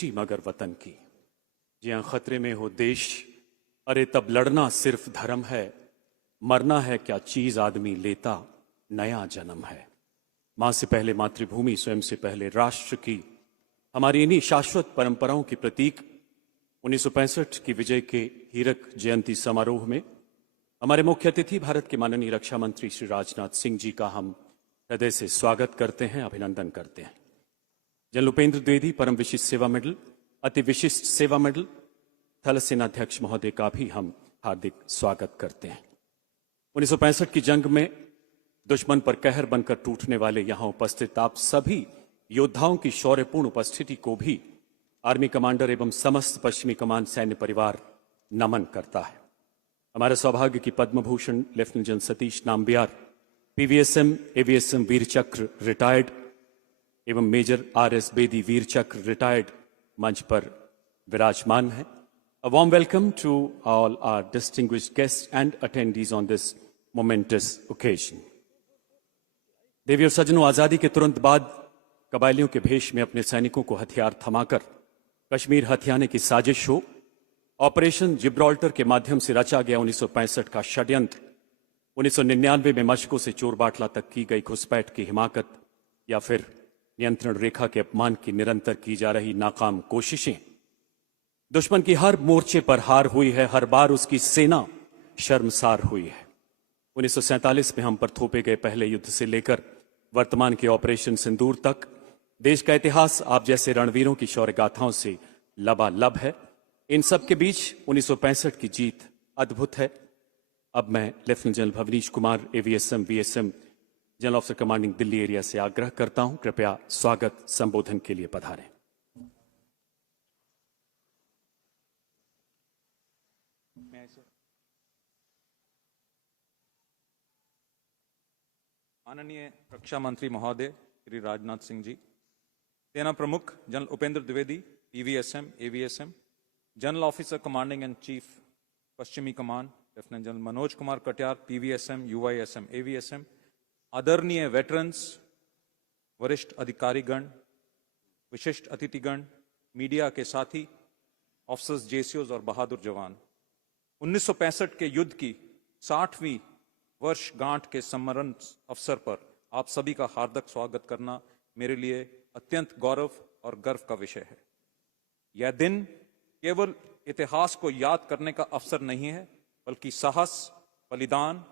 मगर वतन की जियां खतरे में हो देश, अरे तब लड़ना सिर्फ धर्म है, मरना है क्या चीज आदमी लेता, नया जन्म है। मां से पहले मातृभूमि, स्वयं से पहले राष्ट्र की हमारी इन्हीं शाश्वत परंपराओं की प्रतीक 1965 की विजय के हीरक जयंती समारोह में हमारे मुख्य अतिथि भारत के माननीय रक्षा मंत्री श्री राजनाथ सिंह जी का हम हृदय से स्वागत करते हैं, अभिनंदन करते हैं। जनरल उपेंद्र द्विवेदी परम विशिष्ट सेवा मेडल, अति विशिष्ट सेवा मेडल, थल सेनाध्यक्ष महोदय का भी हम हार्दिक स्वागत करते हैं। 1965 की जंग में दुश्मन पर कहर बनकर टूटने वाले यहां उपस्थित आप सभी योद्धाओं की शौर्यपूर्ण उपस्थिति को भी आर्मी कमांडर एवं समस्त पश्चिमी कमान सैन्य परिवार नमन करता है। हमारे सौभाग्य की Padma Bhushan lieutenant general Satish Nambiar, PVSM AVSM Vir Chakra retired एवं मेजर आरएस बेदी वीर चक्र रिटायर्ड मंच पर विराजमान है। A warm welcome to all our distinguished guests and attendees on this momentous occasion. देवी और सज्जनों, आजादी के तुरंत बाद कबायलियों के भेष में अपने सैनिकों को हथियार थमाकर कश्मीर हथियाने की साजिश हो, ऑपरेशन जिब्राल्टर के माध्यम से रचा गया 1965 का षड्यंत्र, 1999 में मशकों से चोरबाटला तक की गई घुसपैठ की हिमाकत, या फिर नियंत्रण रेखा के अपमान की निरंतर की जा रही नाकाम कोशिशें, दुश्मन की हर मोर्चे पर हार हुई है, हर बार उसकी सेना शर्मसार हुई है। 1947 में हम पर थोपे गए पहले युद्ध से लेकर वर्तमान के ऑपरेशन सिंदूर तक देश का इतिहास आप जैसे रणवीरों की शौर्य गाथाओं से लबालब है। इन सब के बीच 1965 की जीत अद्भुत है। अब मैं lieutenant general Bhavnish Kumar, AVSM VSM general officer commanding Delhi area से आग्रह करता हूं, कृपया स्वागत संबोधन के लिए पधारें। माननीय रक्षा मंत्री महोदय श्री राजनाथ सिंह जी, सेना प्रमुख general Upendra Dwivedi, PVSM AVSM general officer commanding and chief पश्चिमी कमान lieutenant general Manoj Kumar Katiyar, PVSM UISM AVSM, आदरणीय वेटरन्स, वरिष्ठ अधिकारीगण, विशिष्ट अतिथिगण, मीडिया के साथी, ऑफिसर्स, जेसीओज और बहादुर जवान, 1965 के युद्ध की 60वीं वर्षगांठ के स्मरण अवसर पर आप सभी का हार्दिक स्वागत करना मेरे लिए अत्यंत गौरव और गर्व का विषय है। यह दिन केवल इतिहास को याद करने का अवसर नहीं है, बल्कि साहस, बलिदान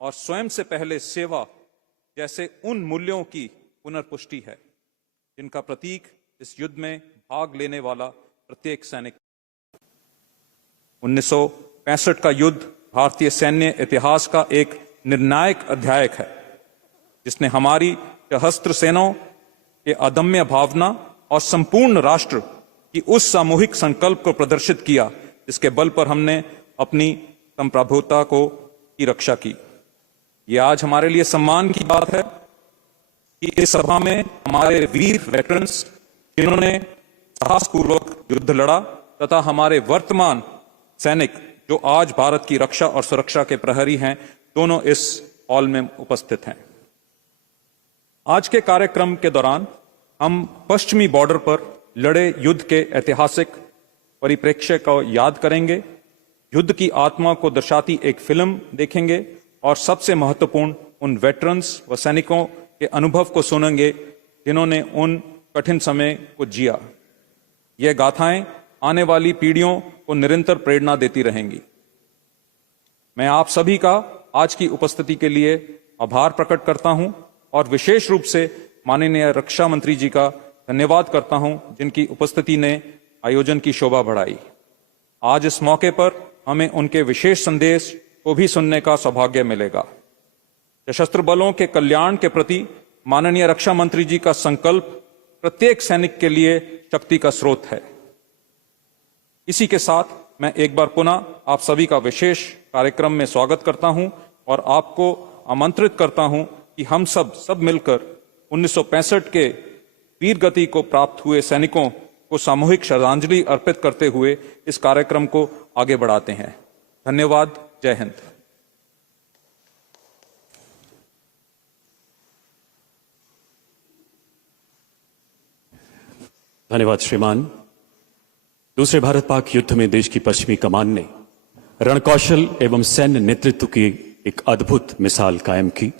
और स्वयं से पहले सेवा जैसे उन मूल्यों की पुनर्पुष्टि है जिनका प्रतीक इस युद्ध में भाग लेने वाला प्रत्येक सैनिक। 1965 का युद्ध भारतीय सैन्य इतिहास का एक निर्णायक अध्याय है, जिसने हमारी सशस्त्र सेनाओं के अदम्य भावना और संपूर्ण राष्ट्र की उस सामूहिक संकल्प को प्रदर्शित किया जिसके बल पर हमने अपनी संप्रभुता की रक्षा की। ये आज हमारे लिए सम्मान की बात है कि इस सभा में हमारे वीर वेटरन्स, जिन्होंने साहसपूर्वक युद्ध लड़ा, तथा हमारे वर्तमान सैनिक जो आज भारत की रक्षा और सुरक्षा के प्रहरी हैं, दोनों इस हॉल में उपस्थित हैं। आज के कार्यक्रम के दौरान हम पश्चिमी बॉर्डर पर लड़े युद्ध के ऐतिहासिक परिप्रेक्ष्य को याद करेंगे, युद्ध की आत्मा को दर्शाती एक फिल्म देखेंगे और सबसे महत्वपूर्ण उन वेटरन्स व सैनिकों के अनुभव को सुनेंगे जिन्होंने उन कठिन समय को जिया। यह गाथाएं आने वाली पीढ़ियों को निरंतर प्रेरणा देती रहेंगी। मैं आप सभी का आज की उपस्थिति के लिए आभार प्रकट करता हूं और विशेष रूप से माननीय रक्षा मंत्री जी का धन्यवाद करता हूं, जिनकी उपस्थिति ने आयोजन की शोभा बढ़ाई। आज इस मौके पर हमें उनके विशेष संदेश को भी सुनने का सौभाग्य मिलेगा। सशस्त्र बलों के कल्याण के प्रति माननीय रक्षा मंत्री जी का संकल्प प्रत्येक सैनिक के लिए शक्ति का स्रोत है। इसी के साथ मैं एक बार पुनः आप सभी का विशेष कार्यक्रम में स्वागत करता हूं और आपको आमंत्रित करता हूं कि हम सब मिलकर 1965 के वीर गति को प्राप्त हुए सैनिकों को सामूहिक श्रद्धांजलि अर्पित करते हुए इस कार्यक्रम को आगे बढ़ाते हैं। धन्यवाद। जय हिंद। धन्यवाद श्रीमान। दूसरे भारत पाक युद्ध में देश की पश्चिमी कमान ने रणकौशल एवं सैन्य नेतृत्व की एक अद्भुत मिसाल कायम की।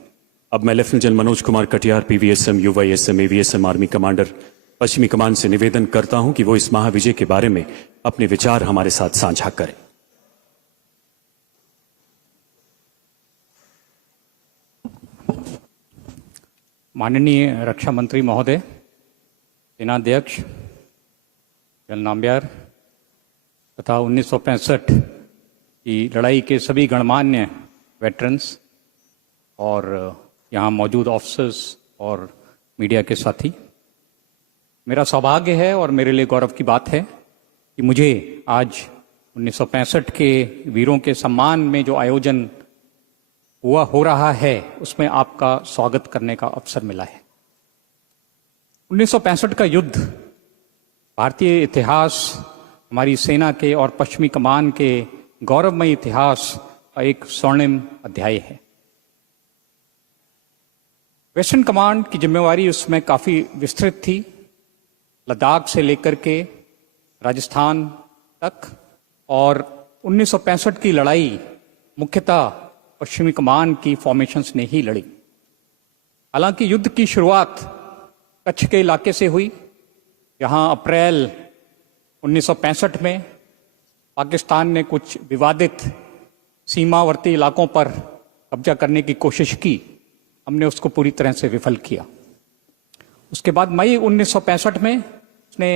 अब मैं lieutenant general Manoj Kumar Katiyar, PVSM, UYSM, AVSM army commander, पश्चिमी कमान से निवेदन करता हूं कि वो इस महाविजय के बारे में अपने विचार हमारे साथ साझा करें। माननीय रक्षा मंत्री महोदय, सेनाध्यक्ष जनरल नाम्बियार तथा 1965 की लड़ाई के सभी गणमान्य वेटरन्स और यहाँ मौजूद ऑफिसर्स और मीडिया के साथी, मेरा सौभाग्य है और मेरे लिए गौरव की बात है कि मुझे आज 1965 के वीरों के सम्मान में जो आयोजन हो रहा है उसमें आपका स्वागत करने का अवसर मिला है। 1965 का युद्ध भारतीय इतिहास, हमारी सेना के और पश्चिमी कमान के गौरवमय इतिहास का एक स्वर्णिम अध्याय है। वेस्टर्न कमांड की जिम्मेवारी उसमें काफी विस्तृत थी, लद्दाख से लेकर के राजस्थान तक, और 1965 की लड़ाई मुख्यतः पश्चिमी कमान की फॉर्मेशंस ने ही लड़ी। हालांकि युद्ध की शुरुआत कच्छ के इलाके से हुई, जहां अप्रैल 1965 में पाकिस्तान ने कुछ विवादित सीमावर्ती इलाकों पर कब्जा करने की कोशिश की। हमने उसको पूरी तरह से विफल किया। उसके बाद मई 1965 में उसने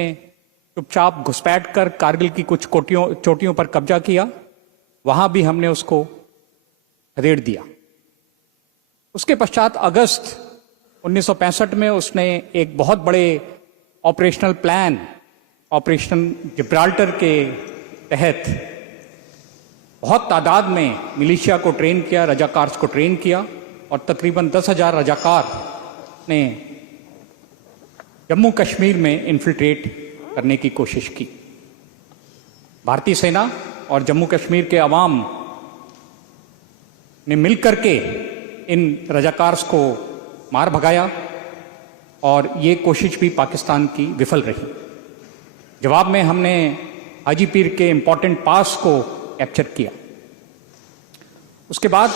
चुपचाप घुसपैठ कर कारगिल की कुछ चोटियों पर कब्जा किया, वहां भी हमने उसको खदेड़ दिया। उसके पश्चात अगस्त 1965 में उसने एक बहुत बड़े ऑपरेशनल प्लान, ऑपरेशन जिब्राल्टर के तहत बहुत तादाद में मिलिशिया को ट्रेन किया, रजाकार्स को ट्रेन किया, और तकरीबन 10,000 रजाकार ने जम्मू कश्मीर में इन्फिल्ट्रेट करने की कोशिश की। भारतीय सेना और जम्मू कश्मीर के अवाम ने मिलकर के इन रजाकार्स को मार भगाया, और ये कोशिश भी पाकिस्तान की विफल रही। जवाब में हमने हाजीपीर के इंपॉर्टेंट पास को कैप्चर किया। उसके बाद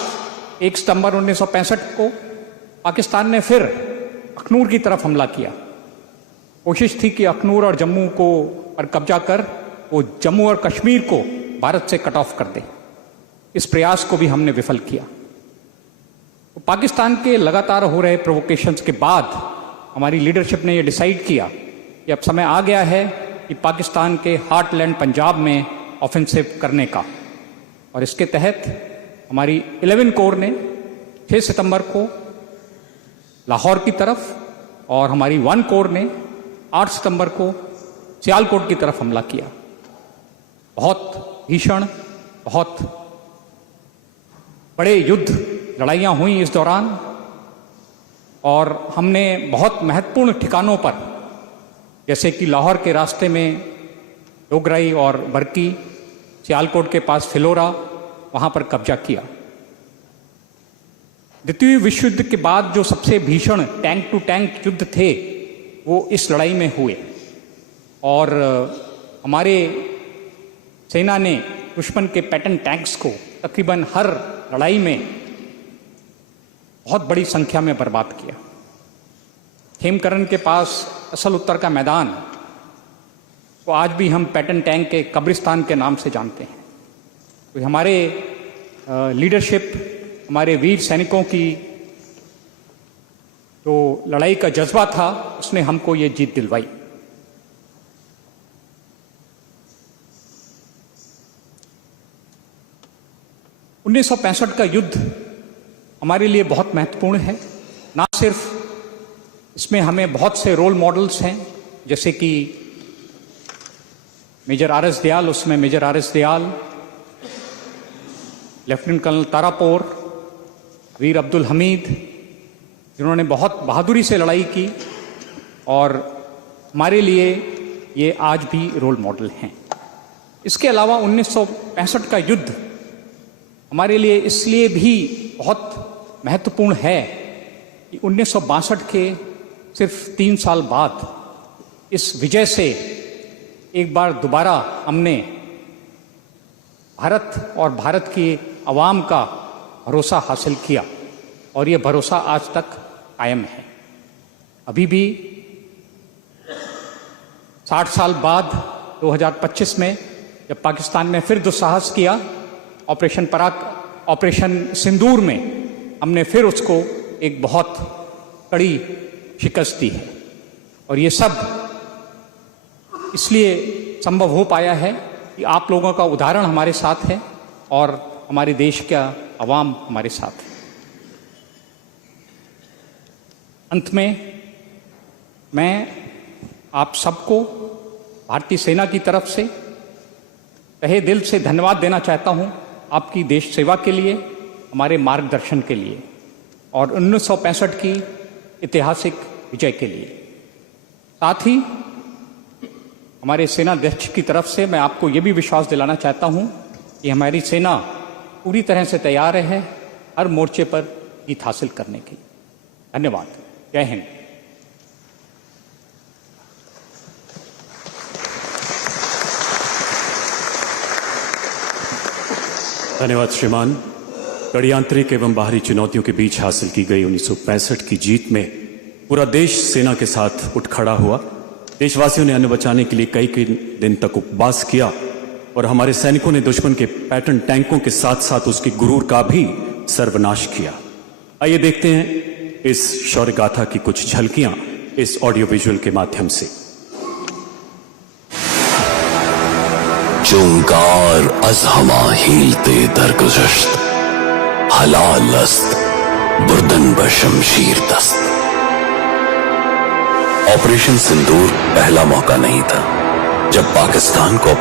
1 सितंबर 1965 को पाकिस्तान ने फिर अखनूर की तरफ हमला किया। कोशिश थी कि अखनूर और जम्मू को पर कब्जा कर वो जम्मू और कश्मीर को भारत से कट ऑफ कर दे। इस प्रयास को भी हमने विफल किया। तो पाकिस्तान के लगातार हो रहे प्रोवोकेशंस के बाद हमारी लीडरशिप ने यह डिसाइड किया कि अब समय आ गया है कि पाकिस्तान के हार्टलैंड पंजाब में ऑफेंसिव करने का, और इसके तहत हमारी 11 कोर ने 6 सितंबर को लाहौर की तरफ और हमारी 1 कोर ने 8 सितंबर को सियालकोट की तरफ हमला किया। बहुत भीषण, बहुत बड़े युद्ध, लड़ाइयाँ हुई इस दौरान, और हमने बहुत महत्वपूर्ण ठिकानों पर, जैसे कि लाहौर के रास्ते में डोगराई और बरकी, सियालकोट के पास फिलोरा, वहां पर कब्जा किया। द्वितीय विश्व युद्ध के बाद जो सबसे भीषण टैंक टू टैंक युद्ध थे वो इस लड़ाई में हुए, और हमारे सेना ने दुश्मन के पैटर्न टैंक्स को तकरीबन हर लड़ाई में बहुत बड़ी संख्या में बर्बाद किया। खेमकरन के पास असल उत्तर का मैदान तो आज भी हम पैटर्न टैंक के कब्रिस्तान के नाम से जानते हैं। तो हमारे लीडरशिप, हमारे वीर सैनिकों की जो लड़ाई का जज्बा था, उसने हमको ये जीत दिलवाई। उन्नीस 1965 का युद्ध हमारे लिए बहुत महत्वपूर्ण है। ना सिर्फ इसमें हमें बहुत से रोल मॉडल्स हैं, जैसे कि मेजर आर.एस. दयाल, उसमें मेजर आर.एस. दयाल, लेफ्टिनेंट कर्नल तारापोर, वीर अब्दुल हमीद, जिन्होंने बहुत बहादुरी से लड़ाई की, और हमारे लिए ये आज भी रोल मॉडल हैं। इसके अलावा 1965 का युद्ध हमारे लिए इसलिए भी बहुत महत्वपूर्ण है कि 1962 के सिर्फ 3 साल बाद इस विजय से एक बार दोबारा हमने भारत और भारत की आवाम का भरोसा हासिल किया और ये भरोसा आज तक कायम है। अभी भी 60 साल बाद 2025 में जब पाकिस्तान ने फिर दुस्साहस किया ऑपरेशन सिंदूर में, हमने फिर उसको एक बहुत कड़ी शिकस्त दी है। और ये सब इसलिए संभव हो पाया है कि आप लोगों का उदाहरण हमारे साथ है और हमारे देश का अवाम हमारे साथ है। अंत में मैं आप सबको भारतीय सेना की तरफ से तहे दिल से धन्यवाद देना चाहता हूं, आपकी देश सेवा के लिए, हमारे मार्गदर्शन के लिए और 1965 की ऐतिहासिक विजय के लिए। साथ ही हमारे सेना अध्यक्ष की तरफ से मैं आपको ये भी विश्वास दिलाना चाहता हूं कि हमारी सेना पूरी तरह से तैयार है हर मोर्चे पर जीत हासिल करने की। धन्यवाद। जय हिंद। धन्यवाद श्रीमान। कड़ी आंतरिक एवं बाहरी चुनौतियों के बीच हासिल की गई 1965 की जीत में पूरा देश सेना के साथ उठ खड़ा हुआ। देशवासियों ने अन्न बचाने के लिए कई कई दिन तक उपवास किया और हमारे सैनिकों ने दुश्मन के पैटर्न टैंकों के साथ साथ उसके गुरूर का भी सर्वनाश किया। आइए देखते हैं इस शौर्य गाथा की कुछ झलकियां इस ऑडियो विजुअल के माध्यम से। चुंकार अज हमा हीलते दरगुज़श्त, हलाल अस्त बुर्दन बशमशीर दस्त। ऑपरेशन सिंदूर पहला मौका नहीं था जब पाकिस्तान को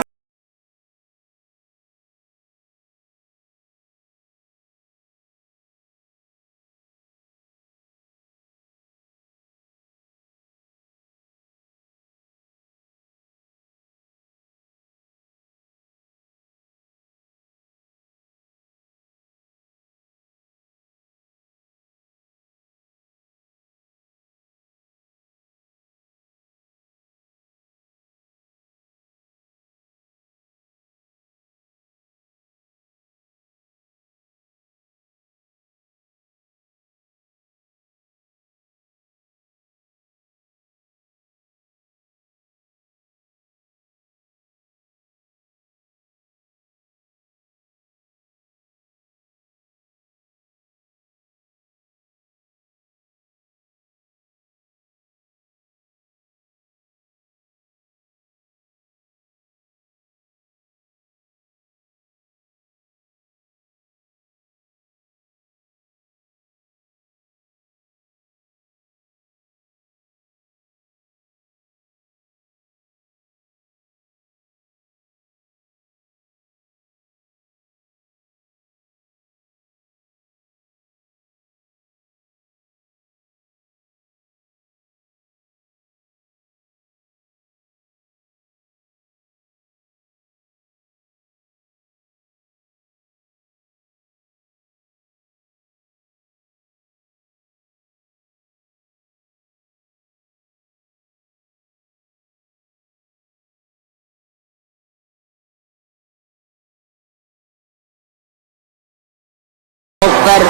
पर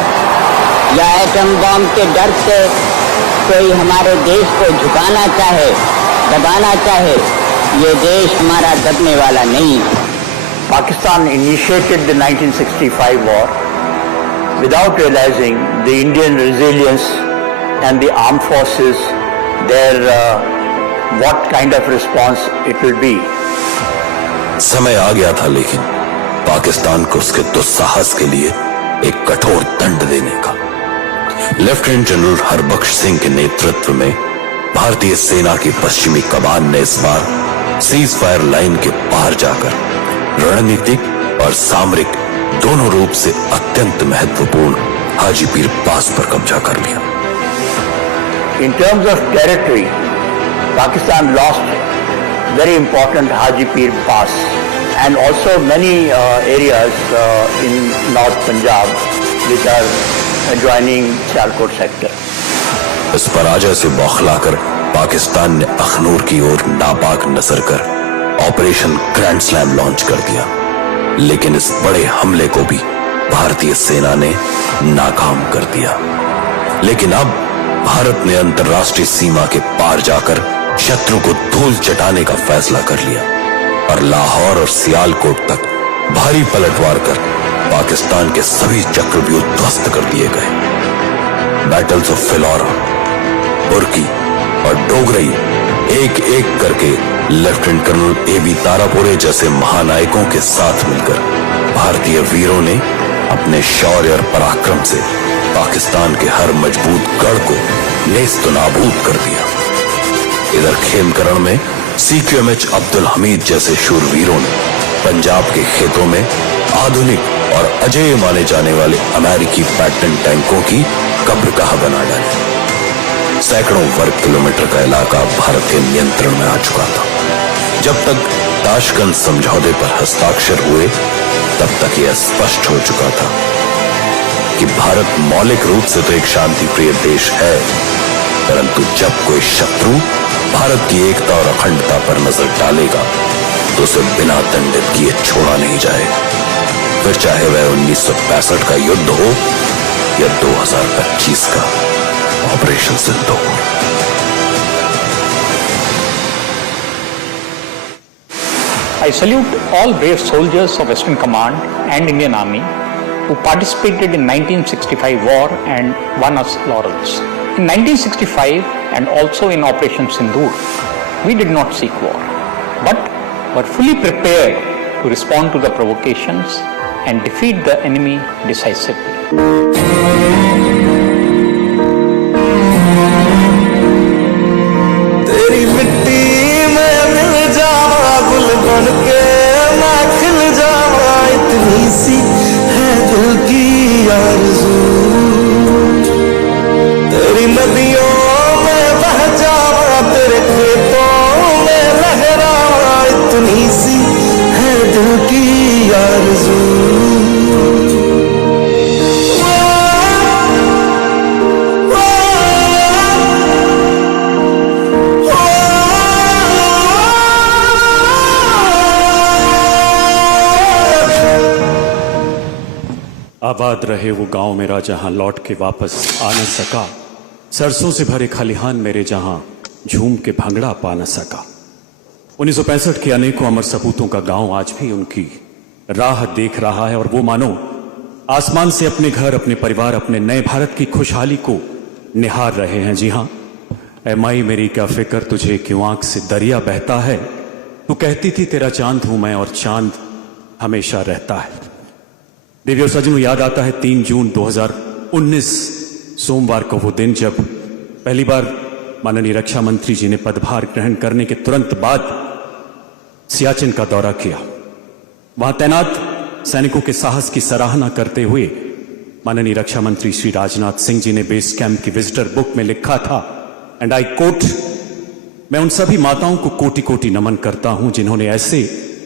या एटम बम के डर से कोई हमारे देश को झुकाना चाहे, दबाना चाहे, ये देश हमारा दबने वाला नहीं। Pakistan initiated the 1965 war without realizing the Indian resilience and the armed forces, what kind of response it will be. समय आ गया था लेकिन पाकिस्तान को उसके दुस्साहस के लिए एक कठोर दंड देने का। लेफ्टिनेंट जनरल हरबख्श सिंह के नेतृत्व में भारतीय सेना की पश्चिमी कमान ने इस बार सीज फायर लाइन के पार जाकर रणनीतिक और सामरिक दोनों रूप से अत्यंत महत्वपूर्ण हाजीपीर पास पर कब्जा कर लिया। In terms of territory, Pakistan lost very important Hajipir Pass and also many areas in North Punjab which are adjoining Sialkot sector. इस पराजय से बौखलाकर पाकिस्तान ने अखनूर की ओर नापाक नजर कर ऑपरेशन ग्रैंड स्लैम लॉन्च कर दिया, लेकिन इस बड़े हमले को भी भारतीय सेना ने नाकाम कर दिया। लेकिन अब भारत ने अंतर्राष्ट्रीय सीमा के पार जाकर शत्रु को धूल चटाने का फैसला कर लिया और लाहौर और सियालकोट तक भारी पलटवार कर पाकिस्तान के सभी चक्रव्यूह ध्वस्त कर दिए गए। बैटल्स ऑफ फिलौरा, बुर्की और डोगरई एक एक करके लेफ्टिनेंट कर्नल ए.बी. तारापुरे जैसे महानायकों के साथ मिलकर भारतीय वीरों ने अपने शौर्य और पराक्रम से पाकिस्तान के हर मजबूत गढ़ को नेस्त नाबूद कर दिया। इधर खेमकरण में सीक्यूएमएच अब्दुल हमीद जैसे शूरवीरों ने पंजाब के खेतों में आधुनिक और अजेय माने जाने वाले अमेरिकी पैटर्न टैंकों की कब्रगाह बना डाली। सैकड़ों वर्ग किलोमीटर का इलाका भारत के नियंत्रण में आ चुका था। जब तक ताशकंद समझौते पर हस्ताक्षर हुए तब तक यह स्पष्ट हो चुका था कि भारत मौलिक रूप से तो एक शांति प्रिय देश है, परंतु जब कोई शत्रु भारत की एकता और अखंडता पर नजर डालेगा तो उसे बिना दंडित किए छोड़ा नहीं जाएगा, फिर चाहे वह 1965 का युद्ध हो या 2025 का operation Sindhu. I salute all brave soldiers of Western Command and Indian Army who participated in 1965 war and won us laurels. In 1965 and also in Operation Sindoor, we did not seek war, but were fully prepared to respond to the provocations and defeat the enemy decisively. तेरी मिट्टी में मिल जावा गुल बन के मैं खिल जावा, इतनी सी है दिल की आरज़ू। तेरी नदियों में बह जावा, तेरे खेतों में लहरावा, इतनी सी है दिल की आरज़ू। आबाद रहे वो गांव मेरा जहां लौट के वापस आ न सका, सरसों से भरे खलिहान मेरे जहां झूम के भंगड़ा पा न सका। 1965 के अनेकों अमर सपूतों का गांव आज भी उनकी राह देख रहा है और वो मानो आसमान से अपने घर, अपने परिवार, अपने नए भारत की खुशहाली को निहार रहे हैं। जी हां, ऐ माई मेरी क्या फिक्र तुझे क्यों आंख से दरिया बहता है, तू कहती थी तेरा चांद हूं मैं और चांद हमेशा रहता है। देवी और सज्जनों, याद आता है 3 जून 2019 सोमवार को वो दिन जब पहली बार माननीय रक्षा मंत्री जी ने पदभार ग्रहण करने के तुरंत बाद सियाचिन का दौरा किया। वहां तैनात सैनिकों के साहस की सराहना करते हुए माननीय रक्षा मंत्री श्री राजनाथ सिंह जी ने बेस कैंप की विजिटर बुक में लिखा था, एंड आई कोट, मैं उन सभी माताओं को कोटि कोटि नमन करता हूं जिन्होंने ऐसे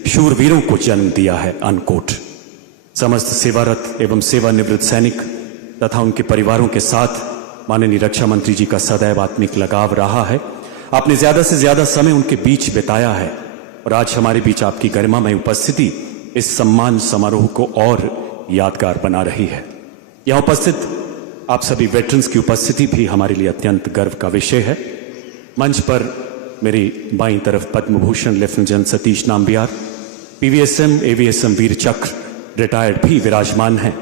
शूरवीरों को जन्म दिया है, अनकोट। समस्त सेवारत एवं सेवानिवृत्त सैनिक तथा उनके परिवारों के साथ माननीय रक्षा मंत्री जी का सदैव आत्मिक लगाव रहा है। आपने ज्यादा से ज्यादा समय उनके बीच बिताया है और आज हमारे बीच आपकी गरिमामय उपस्थिति इस सम्मान समारोह को और यादगार बना रही है। यहां उपस्थित आप सभी वेटरन्स की उपस्थिति भी हमारे लिए अत्यंत गर्व का विषय है। मंच पर मेरी बाईं तरफ Padma Bhushan lieutenant general Satish Nambiar, PVSM AVSM Vir Chakra retired भी विराजमान हैं।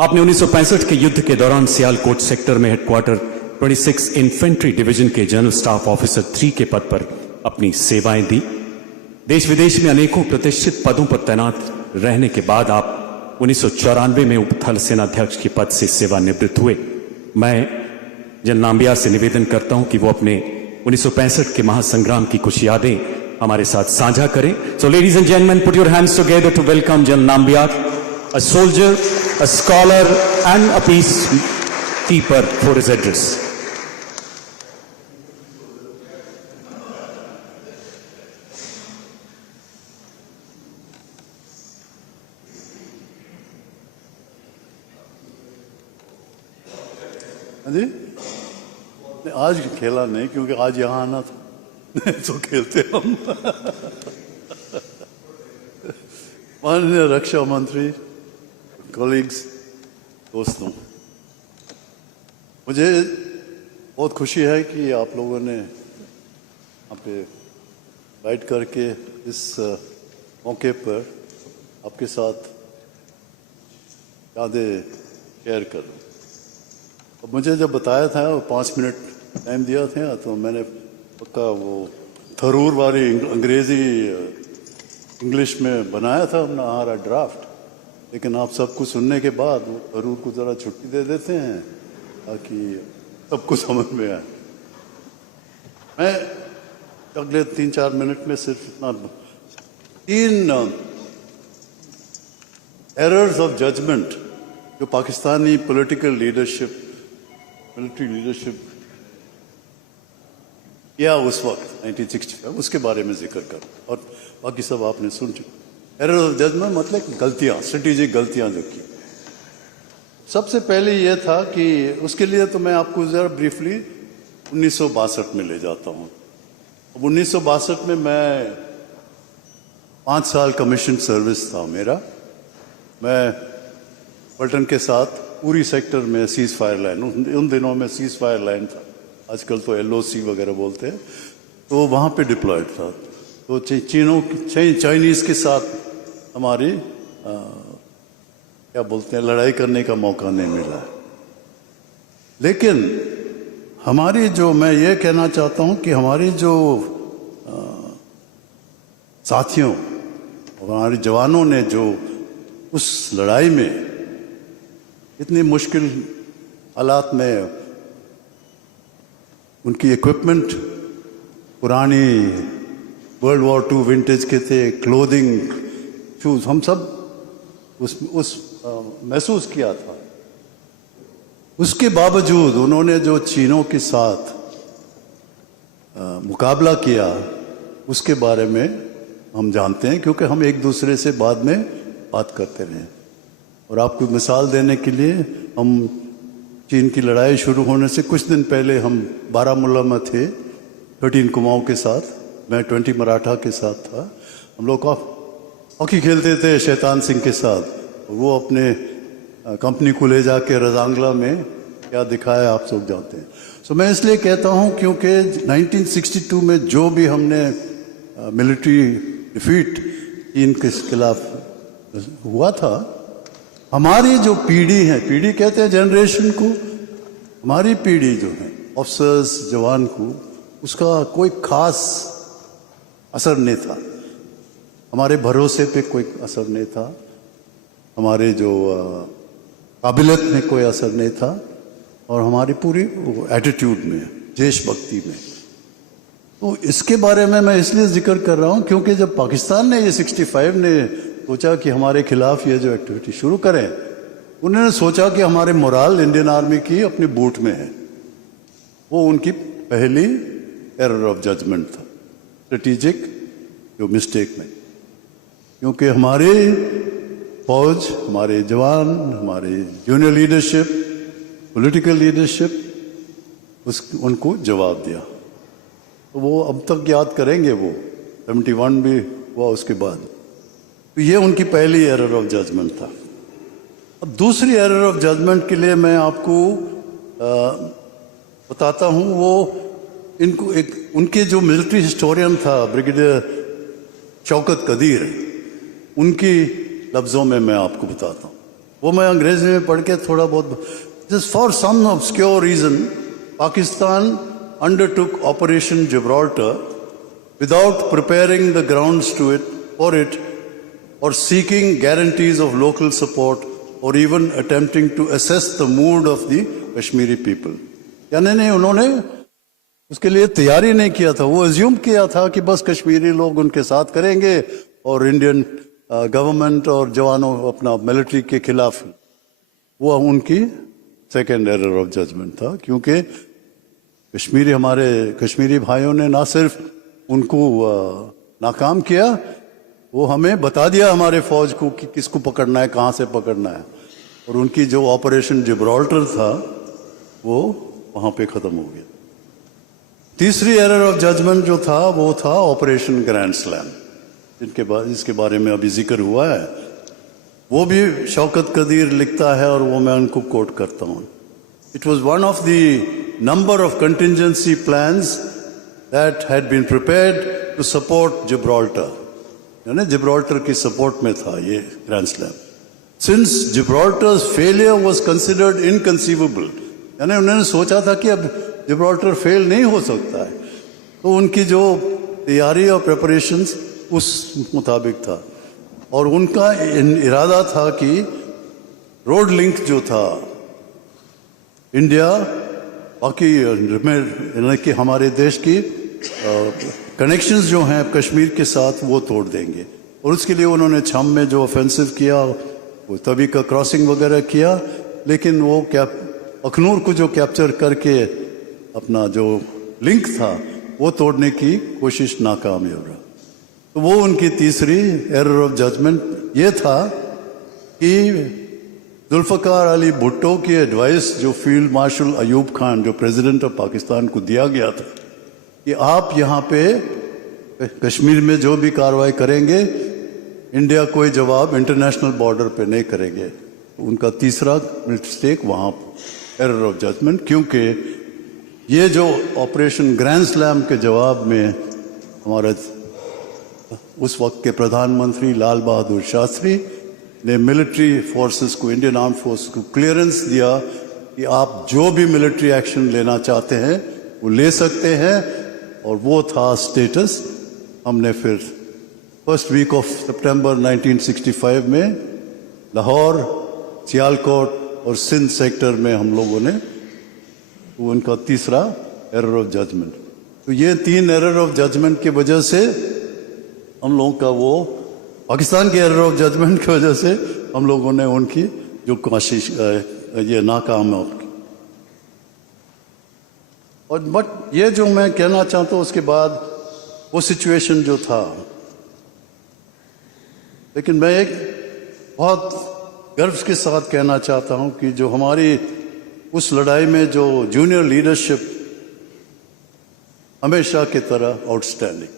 आपने 1965 के युद्ध के दौरान सियालकोट सेक्टर में हेडक्वार्टर 26 इन्फेंट्री डिवीजन के जनरल स्टाफ ऑफिसर 3 के पद पर अपनी सेवाएं दी। देश विदेश में अनेकों प्रतिष्ठित पदों पर तैनात रहने के बाद आप 1994 में उप थल सेनाध्यक्ष के पद से सेवानिवृत्त हुए। मैं जनरल नाम्बियार से निवेदन करता हूं कि वो अपने 1965 के महासंग्राम की कुछ यादें हमारे साथ साझा करें। So ladies and gentlemen, put your hands together to welcome General Nambiar, a soldier, a scholar and a peacekeeper for his address. जी आज खेला नहीं क्योंकि आज यहाँ आना था तो खेलते हम। माननीय रक्षा मंत्री, कॉलीग्स, दोस्तों, मुझे बहुत खुशी है कि आप लोगों ने यहाँ पे बैठ करके इस मौके पर आपके साथ यादें शेयर करूं। अब मुझे जब बताया था, 5 मिनट टाइम दिया था, तो मैंने पक्का वो थरूर वाली अंग्रेजी इंग्लिश में बनाया था अपना हमारा ड्राफ्ट, लेकिन आप सबको सुनने के बाद वो थरूर को ज़रा छुट्टी दे देते हैं ताकि सबको समझ में आए। मैं अगले 3-4 मिनट में सिर्फ इतना 3 एरर्स ऑफ जजमेंट जो Pakistani political leadership, military leadership या उस वक्त 1965, उसके बारे में जिक्र कर, और बाकी सब आपने सुन चुके। एरर ऑफ जजमेंट मतलब गलतियां, स्ट्रेटेजिक गलतियां जो की। सबसे पहले यह था कि उसके लिए तो मैं आपको जरा ब्रीफली 1962 में ले जाता हूं। अब 1962 में मैं 5 साल कमीशन सर्विस था मेरा। मैं पलटन के साथ पूरी सेक्टर में सीज फायर लाइन, उन दिनों में सीज फायर लाइन था, आजकल तो LOC वगैरह बोलते हैं, तो वहाँ पे डिप्लॉयड था। तो चाइनीज़ के साथ हमारी क्या बोलते हैं, लड़ाई करने का मौका नहीं मिला। लेकिन हमारी जो, मैं ये कहना चाहता हूँ कि हमारी जो साथियों और हमारे जवानों ने जो उस लड़ाई में इतनी मुश्किल हालात में उनकी इक्विपमेंट पुरानी वर्ल्ड वॉर II विंटेज के थे, क्लोथिंग, शूज, हम सब महसूस किया था। उसके बावजूद उन्होंने जो चीनों के साथ मुकाबला किया, उसके बारे में हम जानते हैं, क्योंकि हम एक दूसरे से बाद में बात करते रहे। और आपको मिसाल देने के लिए, हम चीन की लड़ाई शुरू होने से कुछ दिन पहले हम बारामूला में थे 13 कुमाऊं के साथ, मैं 20 मराठा के साथ था। हम लोग हॉकी खेलते थे शैतान सिंह के साथ, वो अपने कंपनी को ले जाके रजांगला में क्या दिखाया आप सब जानते हैं। सो मैं इसलिए कहता हूं क्योंकि 1962 में जो भी हमने मिलिट्री डिफीट चीन के खिलाफ हुआ था, हमारी जो पीढ़ी है, पीढ़ी कहते हैं जनरेशन को, हमारी पीढ़ी जो है ऑफिसर्स, जवान को, उसका कोई खास असर नहीं था। हमारे भरोसे पे कोई असर नहीं था, हमारे जो काबिलियत में कोई असर नहीं था, और हमारी पूरी एटीट्यूड में, देशभक्ति में। तो इसके बारे में मैं इसलिए जिक्र कर रहा हूं क्योंकि जब पाकिस्तान ने ये 65 ने सोचा कि हमारे खिलाफ ये जो एक्टिविटी शुरू करें, उन्होंने सोचा कि हमारे मोराल इंडियन आर्मी की अपने बूट में है। वो उनकी पहली एरर ऑफ जजमेंट था, स्ट्रेटेजिक जो मिस्टेक में, क्योंकि हमारे फौज, हमारे जवान, हमारे जूनियर लीडरशिप, पॉलिटिकल लीडरशिप उनको जवाब दिया। तो वो अब तक याद करेंगे, वो 71 भी हुआ उसके बाद। तो ये उनकी पहली एरर ऑफ जजमेंट था। अब दूसरी एरर ऑफ जजमेंट के लिए मैं आपको बताता हूं, वो इनको एक उनके जो मिलिट्री हिस्टोरियन था ब्रिगेडियर शौकत कदीर, उनकी लफ्ज़ों में मैं आपको बताता हूँ। वो मैं अंग्रेजी में पढ़ के थोड़ा बहुत, just for some obscure reason Pakistan undertook Operation Gibraltar without preparing the grounds for it or seeking guarantees of local support or even attempting to assess the mood of the Kashmiri people. यानी नहीं, उन्होंने उसके लिए तैयारी नहीं किया था। वो अज्यूम किया था कि बस कश्मीरी लोग उनके साथ करेंगे और इंडियन गवर्नमेंट और जवानों अपना मिलिट्री के खिलाफ। वो उनकी सेकेंड एरर ऑफ जजमेंट था, क्योंकि हमारे कश्मीरी भाइयों ने ना सिर्फ उनको नाकाम किया, वो हमें बता दिया हमारे फौज को कि किसको पकड़ना है, कहाँ से पकड़ना है। और उनकी जो ऑपरेशन जिब्राल्टर था वो वहाँ पे ख़त्म हो गया। तीसरी एरर ऑफ जजमेंट जो था वो था ऑपरेशन ग्रैंड स्लैम। जिसके बारे में अभी जिक्र हुआ है, वो भी शौकत कदीर लिखता है और वो मैं उनको कोट करता हूँ. It was one of the number of contingency plans that had been prepared to support Gibraltar. यानी जिब्राल्टर की सपोर्ट में था ये grand slam. Since Gibraltar's failure was considered inconceivable, यानी उन्होंने सोचा था कि अब जिब्राल्टर फेल नहीं हो सकता है, तो उनकी जो तैयारी और प्रिपरेशंस उस मुताबिक था. और उनका इरादा था कि रोड लिंक जो था इंडिया बाकी यानी कि हमारे देश की कनेक्शंस जो हैं कश्मीर के साथ वो तोड़ देंगे. और उसके लिए उन्होंने छम में जो ऑफेंसिव किया, वो तभी का क्रॉसिंग वगैरह किया, लेकिन वो अखनूर को जो कैप्चर करके अपना जो लिंक था वो तोड़ने की कोशिश नाकामयाब रहा. तो वो उनकी तीसरी एरर ऑफ जजमेंट ये था कि जुल्फ़िकार अली भुट्टो की एडवाइस जो फील्ड मार्शल अयूब खान जो प्रेसिडेंट ऑफ पाकिस्तान को दिया गया था कि आप यहाँ पे कश्मीर में जो भी कार्रवाई करेंगे इंडिया कोई जवाब इंटरनेशनल बॉर्डर पे नहीं करेंगे. उनका तीसरा मिस्टेक वहाँ एरर ऑफ जजमेंट, क्योंकि ये जो ऑपरेशन ग्रैंड स्लैम के जवाब में हमारे उस वक्त के प्रधानमंत्री लाल बहादुर शास्त्री ने मिलिट्री फोर्सेस को, इंडियन आर्म फोर्स को क्लियरेंस दिया कि आप जो भी मिलिट्री एक्शन लेना चाहते हैं वो ले सकते हैं. और वो था स्टेटस. हमने फिर फर्स्ट वीक ऑफ सितंबर 1965 में लाहौर, सियालकोट और सिंध सेक्टर में हम लोगों ने वो उनका तीसरा एरर ऑफ जजमेंट. तो ये 3 एरर ऑफ जजमेंट की वजह से हम लोगों का वो पाकिस्तान के एरर ऑफ जजमेंट की वजह से हम लोगों ने उनकी जो कोशिश ये नाकाम है उनकी. और बट ये जो मैं कहना चाहता हूँ उसके बाद वो सिचुएशन जो था, लेकिन मैं एक बहुत गर्व के साथ कहना चाहता हूँ कि जो हमारी उस लड़ाई में जो जूनियर लीडरशिप हमेशा की तरह आउटस्टैंडिंग.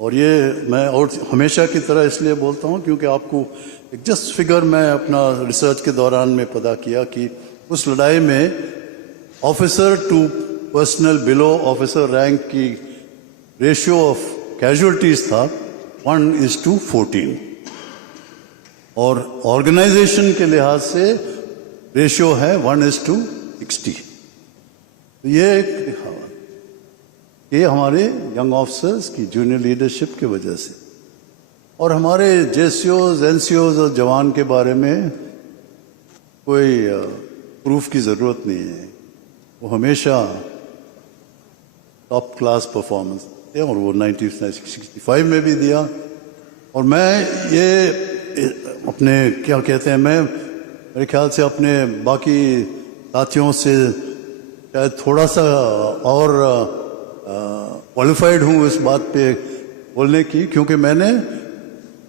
और ये मैं और हमेशा की तरह इसलिए बोलता हूँ क्योंकि आपको एक जस्ट फिगर मैं अपना रिसर्च के दौरान में पता किया कि उस लड़ाई में officer to personnel below officer rank की रेशियो ऑफ कैजुअलिटीज था 1:14 और ऑर्गेनाइजेशन के लिहाज से रेशियो है 1:60. ये हमारे यंग ऑफिसर्स की जूनियर लीडरशिप की वजह से. और हमारे जेसीओज, एनसीओज और जवान के बारे में कोई प्रूफ की ज़रूरत नहीं है. वो हमेशा टॉप क्लास परफॉर्मेंस थे और वो 1965 में भी दिया. और मैं ये अपने क्या कहते हैं, मैं मेरे ख्याल से अपने बाकी साथियों से शायद थोड़ा सा और क्वालिफाइड हूँ इस बात पे बोलने की, क्योंकि मैंने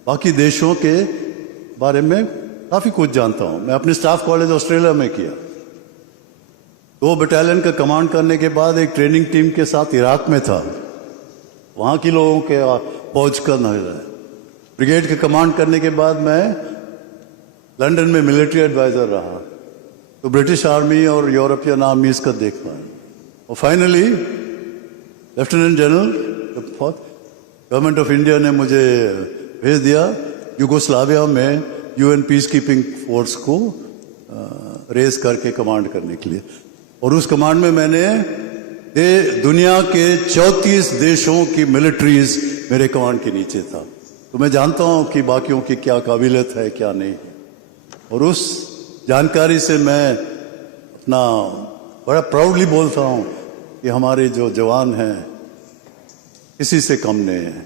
बाकी देशों के बारे में काफ़ी कुछ जानता हूँ. मैं अपने स्टाफ कॉलेज ऑस्ट्रेलिया में किया. 2 बटालियन का कमांड करने के बाद एक ट्रेनिंग टीम के साथ इराक में था. वहाँ के लोगों के पहुँच कर न रहा. ब्रिगेड का कमांड करने के बाद मैं लंदन में मिलिट्री एडवाइज़र रहा, तो ब्रिटिश आर्मी और यूरोपियन आर्मीज का देख पाए. और finally lieutenant general government of India ने मुझे भेज दिया यूगोस्लाविया में यूएन पीस कीपिंग फोर्स को रेस करके कमांड करने के लिए. और उस कमांड में मैंने दुनिया के 34 देशों की मिलिट्रीज मेरे कमांड के नीचे था. तो मैं जानता हूं कि बाकियों की क्या काबिलियत है क्या नहीं. और उस जानकारी से मैं अपना बड़ा प्राउडली बोलता हूं कि हमारे जो जवान हैं किसी से कम नहीं है.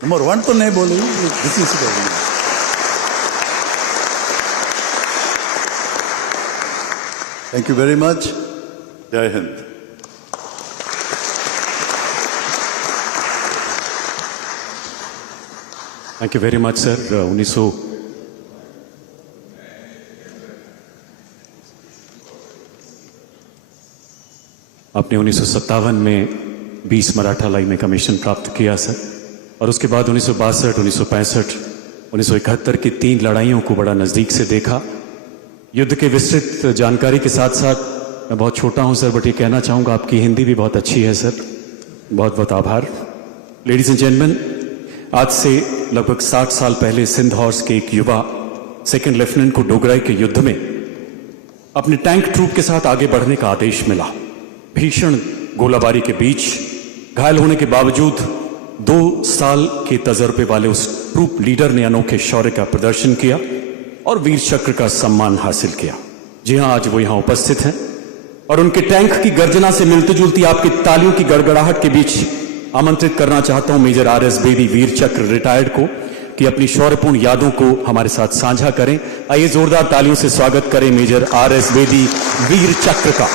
नंबर 1 तो नहीं बोले, किसी से कम नहीं. Thank you very much. जय हिंद. Thank you very much sir. 1900 आपने 1957 में 20 मराठा लाई में कमीशन प्राप्त किया सर, और उसके बाद 1962, 1965, 1971 की 3 लड़ाइयों को बड़ा नज़दीक से देखा। युद्ध के विस्तृत जानकारी के साथ साथ मैं बहुत छोटा हूं सर, बट ये कहना चाहूँगा आपकी हिंदी भी बहुत अच्छी है सर, बहुत बहुत आभार। लेडीज एंड जेंटलमैन, आज से लगभग 60 साल पहले सिंध हॉर्स के एक युवा सेकंड लेफ्टिनेंट को डोगराई के युद्ध में अपने टैंक ट्रूप के साथ आगे बढ़ने का आदेश मिला। भीषण गोलाबारी के बीच घायल होने के बावजूद 2 साल के तजर्बे वाले उस ट्रूप लीडर ने अनोखे शौर्य का प्रदर्शन किया और वीर चक्र का सम्मान हासिल किया। जी हां, आज वो यहां उपस्थित हैं और उनके टैंक की गर्जना से मिलती जुलती आपकी तालियों की गड़गड़ाहट के बीच आमंत्रित करना चाहता हूं मेजर RS बेदी, वीर चक्र रिटायर्ड को, कि अपनी शौर्यपूर्ण यादों को हमारे साथ साझा करें। आइए जोरदार तालियों से स्वागत करें मेजर RS बेदी, वीर चक्र का।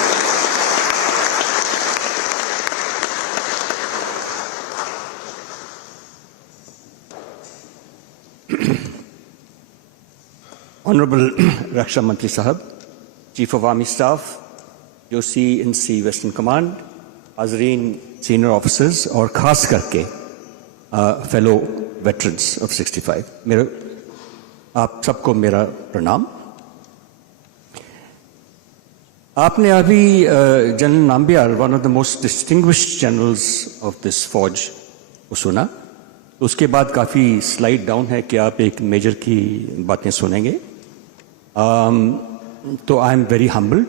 Honorable Raksha Mantri Sahab, Chief of Army Staff, जो CNC Western Command, हाज़रीन सीनियर ऑफिसर्स और खास करके फेलो वेटरन्स ऑफ 65, मेरे आप सबको मेरा प्रणाम। आपने अभी general Nambiar, one of the most distinguished generals of this फौज, को सुना। तो उसके बाद काफ़ी स्लाइड डाउन है कि आप एक मेजर की बातें सुनेंगे। तो I am very humbled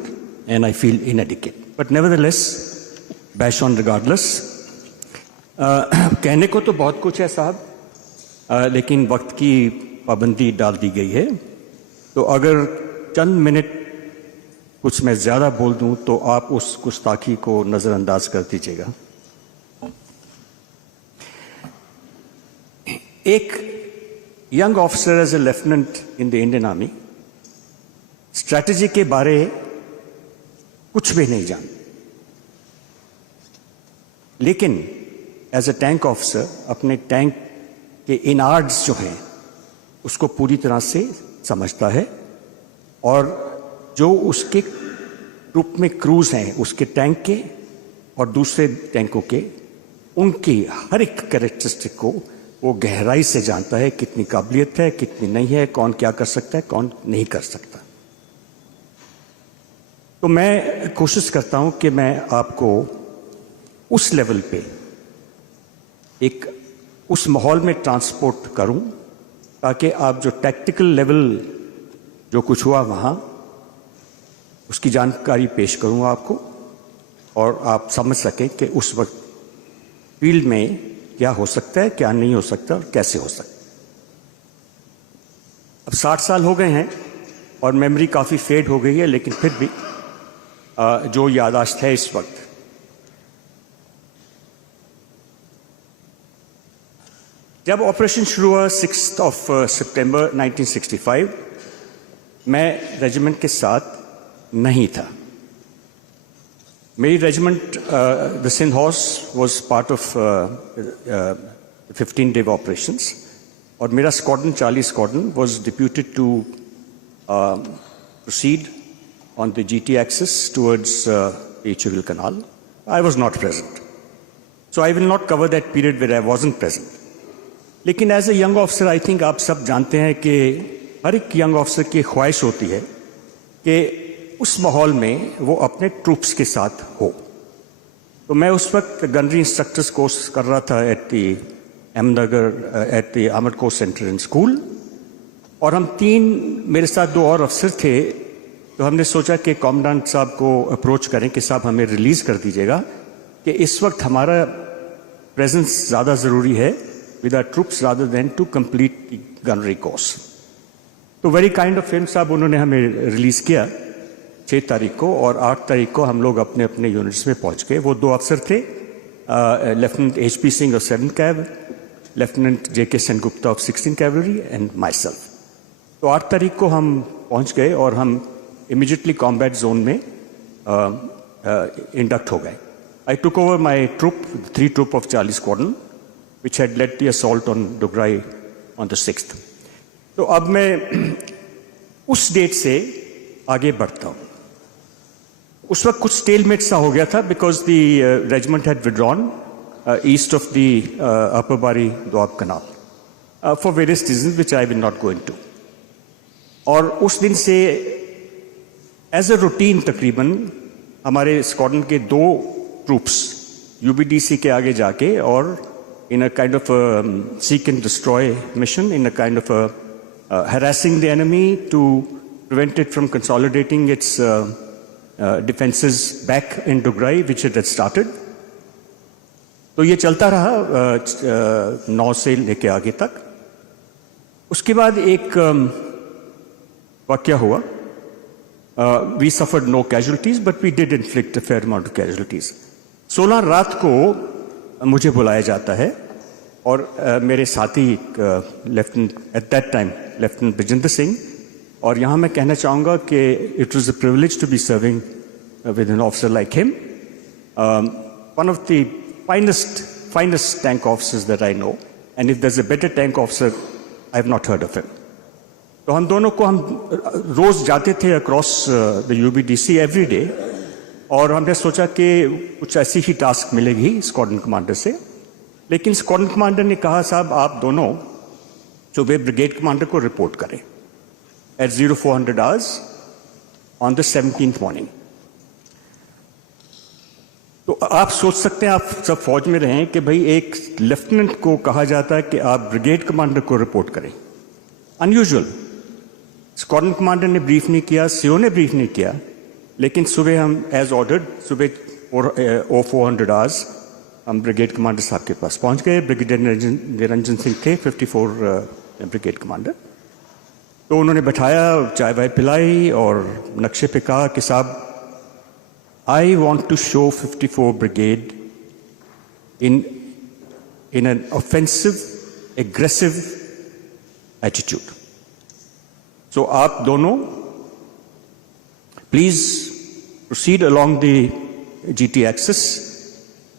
and I feel inadequate. But nevertheless, bash on regardless. कहने को तो बहुत कुछ है साहब, लेकिन वक्त की पाबंदी डाल दी गई है। तो अगर चंद मिनट कुछ मैं ज़्यादा बोल दूं तो आप उस गुस्ताखी को नज़रअंदाज कर दीजिएगा। एक young officer as a lieutenant in the Indian army strategy के बारे कुछ भी नहीं जानते, लेकिन एज अ टैंक ऑफिसर अपने टैंक के इनार्ड्स जो हैं उसको पूरी तरह से समझता है, और जो उसके ग्रुप में क्रूज हैं उसके टैंक के और दूसरे टैंकों के, उनकी हर एक कैरेक्टरिस्टिक को वो गहराई से जानता है, कितनी काबिलियत है, कितनी नहीं है, कौन क्या कर सकता है, कौन नहीं कर सकता। तो मैं कोशिश करता हूं कि मैं आपको उस लेवल पे एक उस माहौल में ट्रांसपोर्ट करूं ताकि आप जो टैक्टिकल लेवल जो कुछ हुआ वहां उसकी जानकारी पेश करूं आपको, और आप समझ सकें कि उस वक्त फील्ड में क्या हो सकता है, क्या नहीं हो सकता और कैसे हो सकता है। अब 60 साल हो गए हैं और मेमोरी काफ़ी फेड हो गई है, लेकिन फिर भी जो याददाश्त है इस वक्त, जब ऑपरेशन शुरू हुआ 6 सितंबर 1965, मैं रेजिमेंट के साथ नहीं था। मेरी regiment the Sindh horse was part of 15 day operations, और मेरा squadron, Charlie squadron, was deputed to proceed on the GT axis towards the Echuval Canal. I was not present. So I will not cover that period where I wasn't present. लेकिन as a young officer, I think आप सब जानते हैं कि हर एक young officer की ख्वाहिश होती है कि उस माहौल में वो अपने ट्रूप्स के साथ हो। तो मैं उस वक्त गनरी इंस्ट्रक्टर्स कोर्स कर रहा था at the Ahmednagar, at the armoured course centre and school, और हम 3, मेरे साथ 2 और अफसर थे। तो हमने सोचा कि कमांडेंट साहब को अप्रोच करें कि साहब हमें रिलीज़ कर दीजिएगा, कि इस वक्त हमारा प्रेजेंस ज़्यादा ज़रूरी है with our troops rather than to complete the gunnery course. तो वेरी काइंड ऑफ हिम साहब, उन्होंने हमें रिलीज़ किया 6 तारीख को, और 8 तारीख को हम लोग अपने अपने यूनिट्स में पहुंच गए। वो 2 अफसर थे, lieutenant HP Singh of 7th cav, lieutenant JK Sengupta of 16th cavalry and myself. तो 8 तारीख को हम पहुंच गए और हम immediately combat zone में induct हो गए। I took over my troop, 3 troop of Charlie Squadron, which had led the assault on Dograi on the 6th. तो अब मैं उस डेट से आगे बढ़ता हूँ। उस वक्त कुछ स्टेलमेट सा हो गया था, because the regiment had withdrawn east of the Upper Bari Doab Canal for various reasons which I will not go into. और उस दिन से एज अ रूटीन तकरीबन हमारे स्क्वाड्रन के 2 ट्रूप्स यूबीडीसी के आगे जाके और in a kind of a seek and destroy mission, in a kind of a harassing the enemy to prevent it from consolidating its defenses back in Dugrai, which it had started. तो ये चलता रहा 9 से लेके आगे तक. उसके बाद एक वाकया हुआ. We suffered no casualties, but we did inflict a fair amount of casualties. 16 रात को मुझे बुलाया जाता है और मेरे साथी lieutenant at that time lieutenant Brijendra Singh, और यहाँ मैं कहना चाहूँगा कि it was a privilege to be serving with an officer like him, one of the finest tank officers that I know, and if there's a better tank officer, I have not heard of him. तो हम दोनों को हम रोज जाते थे across the यूबीडीसी every day, और हमने सोचा कि कुछ ऐसी ही टास्क मिलेगी स्क्वाड्रन कमांडर से. लेकिन स्क्वाड्रन कमांडर ने कहा, साहब आप दोनों सुबह ब्रिगेड कमांडर को रिपोर्ट करें at 0400 hours on the 17th morning. तो आप सोच सकते हैं, आप सब फौज में रहें कि भाई एक लेफ्टिनेंट को कहा जाता है कि आप ब्रिगेड कमांडर को रिपोर्ट करें. अनयूजुअल. स्क्वाड्रन कमांडर ने ब्रीफ नहीं किया, सीओ ने ब्रीफ नहीं किया, लेकिन सुबह हम एज ऑर्डर्ड सुबह 0400 आवर्स हम ब्रिगेड कमांडर साहब के पास पहुंच गए. ब्रिगेडियर निरंजन सिंह थे 54 ब्रिगेड कमांडर. तो उन्होंने बैठाया, चाय वाय पिलाई और नक्शे पे कहा कि साहब I want to show 54 Brigade in an offensive, aggressive attitude. So आप दोनों please proceed along the GT axis.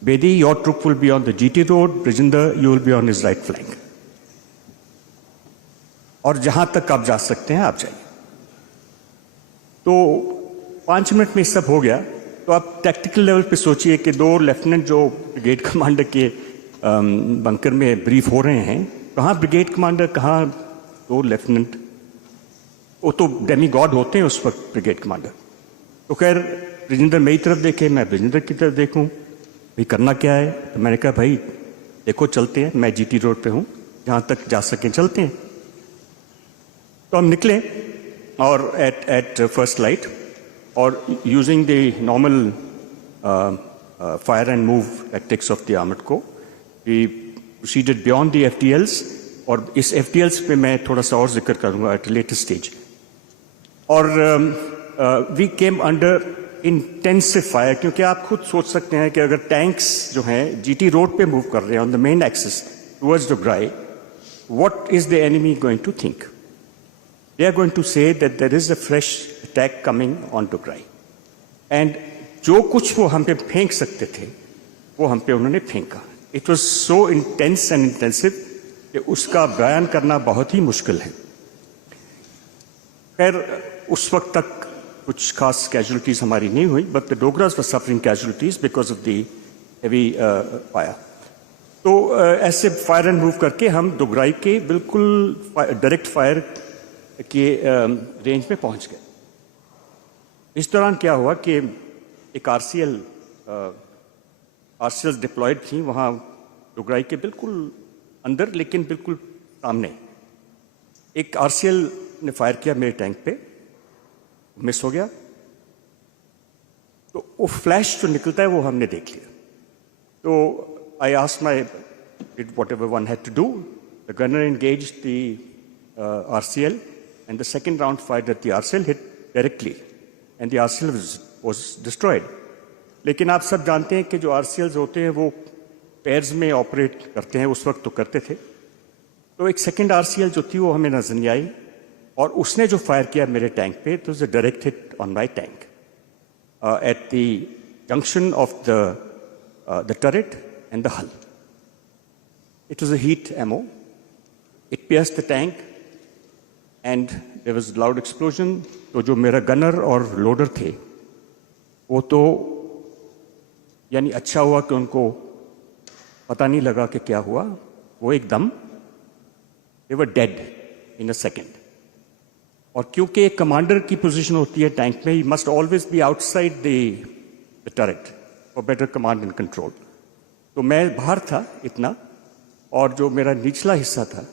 Bedi, your troop will be on the GT road. Brijinder, you will be on his right flank. और जहां तक आप जा सकते हैं आप जाइए. तो 5 मिनट में सब हो गया. तो आप टैक्टिकल लेवल पे सोचिए कि 2 लेफ्टिनेंट जो ब्रिगेड कमांडर के बंकर में ब्रीफ हो रहे हैं, कहाँ ब्रिगेड कमांडर, कहाँ 2 लेफ्टिनेंट. वो तो डेमी गॉड होते हैं उस वक्त ब्रिगेड कमांडर. तो खैर ब्रिजेंद्र मेरी तरफ देखे, मैं ब्रिजेंद्र की तरफ देखूं, भाई करना क्या है. तो मैंने कहा भाई देखो चलते हैं, मैं जीटी रोड पे हूँ, जहाँ तक जा सकें चलते हैं. तो हम निकले और at first light, or using the normal fire and move tactics of the armored corps, we proceeded beyond the FTLs. और इस FTLs पे मैं थोड़ा सा और जिक्र करूंगा at a later stage. और we came under intensive fire, क्योंकि आप खुद सोच सकते हैं कि अगर टैंक्स जो हैं GT रोड पे मूव कर रहे हैं on the main axis towards Dugrai, what is the enemy going to think? They are going to say that there is a fresh attack coming on Dugrai. And जो कुछ वो हम पे फेंक सकते थे वो हम पे उन्होंने फेंका. It was so intense and intensive कि उसका बयान करना बहुत ही मुश्किल है. खैर उस वक्त तक कुछ खास कैजुअलिटीज हमारी नहीं हुई, but the Dogras were suffering casualties because of the heavy fire. तो ऐसे फायर एंड मूव करके हम दुगराई के बिल्कुल डायरेक्ट फायर के रेंज में पहुंच गए. इस दौरान क्या हुआ कि एक आरसीएल डिप्लॉयड थी वहां दुगराई के बिल्कुल अंदर, लेकिन बिल्कुल सामने. एक आरसीएल ने फायर किया मेरे टैंक पे, मिस हो गया. तो वो फ्लैश जो निकलता है वो हमने देख लिया. तो I asked my did whatever one had to do. The gunner engaged the RCL and the second round fired at the RCL hit directly and the RCL was destroyed. लेकिन आप सब जानते हैं कि जो RCLs होते हैं वो पेयर्स में ऑपरेट करते हैं, उस वक्त तो करते थे. तो एक सेकंड RCL जो थी वो हमें नजर नहीं आई और उसने जो फायर किया मेरे टैंक पे, तो is a direct hit on my tank at the junction of the turret and the hull. It was a heat ammo. It pierced the tank and there was loud explosion. तो जो मेरा gunner और loader थे वो तो यानी अच्छा हुआ कि उनको पता नहीं लगा कि क्या हुआ, वो एकदम दे वर डेड इन अ सेकेंड। और क्योंकि एक कमांडर की पोजीशन होती है टैंक में, he must always be outside the turret for better command and control. तो मैं बाहर था इतना, और जो मेरा निचला हिस्सा था,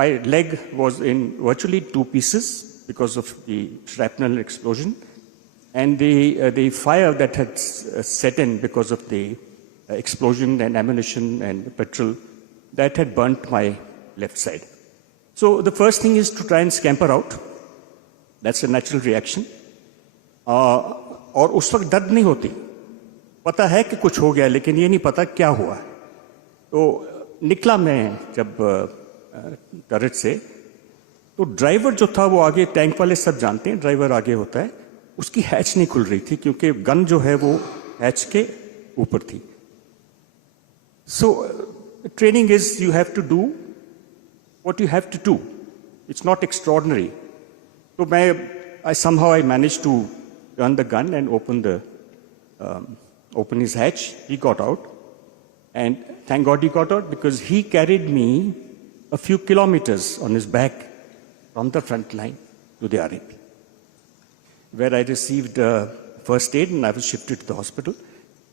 my leg was in virtually 2 pieces because of the shrapnel explosion, and the fire that had set in because of the explosion and ammunition and petrol that had burnt my left side. So the first thing is to try and scamper out. That's a natural reaction. और उस वक्त दर्द नहीं होती, पता है कि कुछ हो गया, लेकिन ये नहीं पता क्या हुआ। तो निकला मैं जब टर्रेट से, तो ड्राइवर जो था वो आगे, टैंक वाले सब जानते हैं ड्राइवर आगे होता है, उसकी हैच नहीं खुल रही थी क्योंकि गन जो है वो हैच के ऊपर थी। So training is you have to do what you have to do, it's not extraordinary. तो मैं somehow I managed to turn the gun and open his hatch. He got out, and thank God he got out, because he carried me a few kilometers on his back from the front line to the RAP, where I received first aid and I was shifted to the hospital,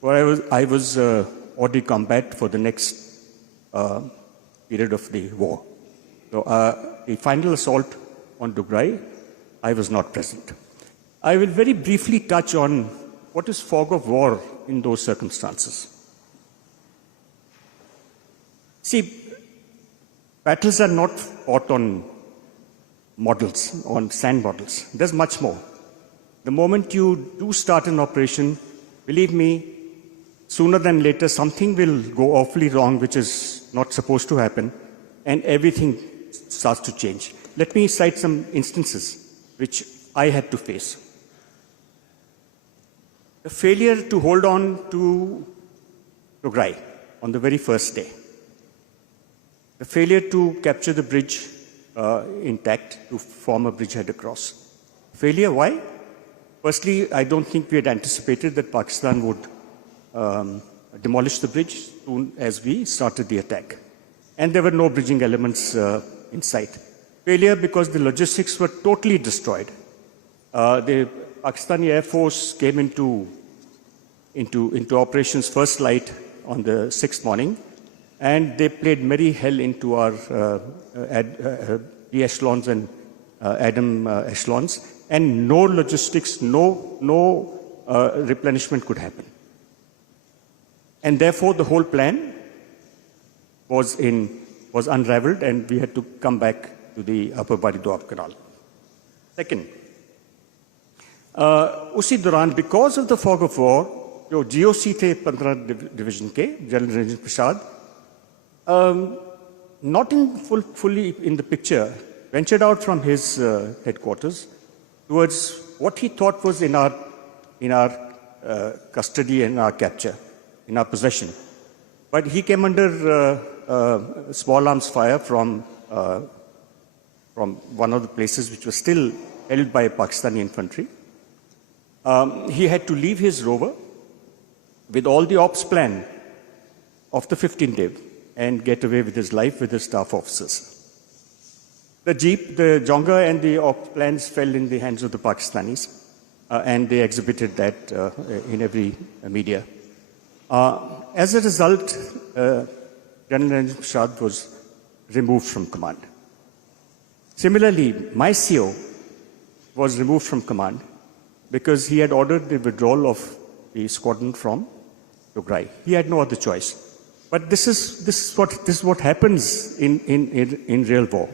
where I was hors de combat for the next period of the war. So the final assault on Dugrai, I was not present. I will very briefly touch on what is fog of war in those circumstances. See, battles are not fought on models, on sand models. There's much more. The moment you do start an operation, believe me, sooner than later something will go awfully wrong, which is not supposed to happen, and everything starts to change. Let me cite some instances which I had to face. The failure to hold on to Dugrai on the very first day. The failure to capture the bridge intact to form a bridgehead across. Failure, why? Firstly, I don't think we had anticipated that Pakistan would demolish the bridge soon as we started the attack. And there were no bridging elements in sight. Failure because the logistics were totally destroyed. The Pakistani Air Force came into operations first light on the 6th morning, and they played merry hell into our B echelons and Adam echelons, and no logistics, no replenishment could happen. And therefore the whole plan was unraveled, and we had to come back to the upper Bari Doab Canal. Second, उसी दौरान because of the fog of war, जो GOC थे 15 division के, general Ranjan Prasad, not fully in the picture, ventured out from his headquarters towards what he thought was in our custody and our capture, in our possession. But he came under small arms fire from one of the places which was still held by Pakistani infantry. He had to leave his rover with all the ops plan of the 15th day and get away with his life with his staff officers. The jeep, the jonga, and the ops plans fell in the hands of the Pakistanis, and they exhibited that in every media. As a result, General Ranjit Prasad was removed from command. Similarly, my CO was removed from command because he had ordered the withdrawal of the squadron from Dugrai. He had no other choice. But this is what happens in real war,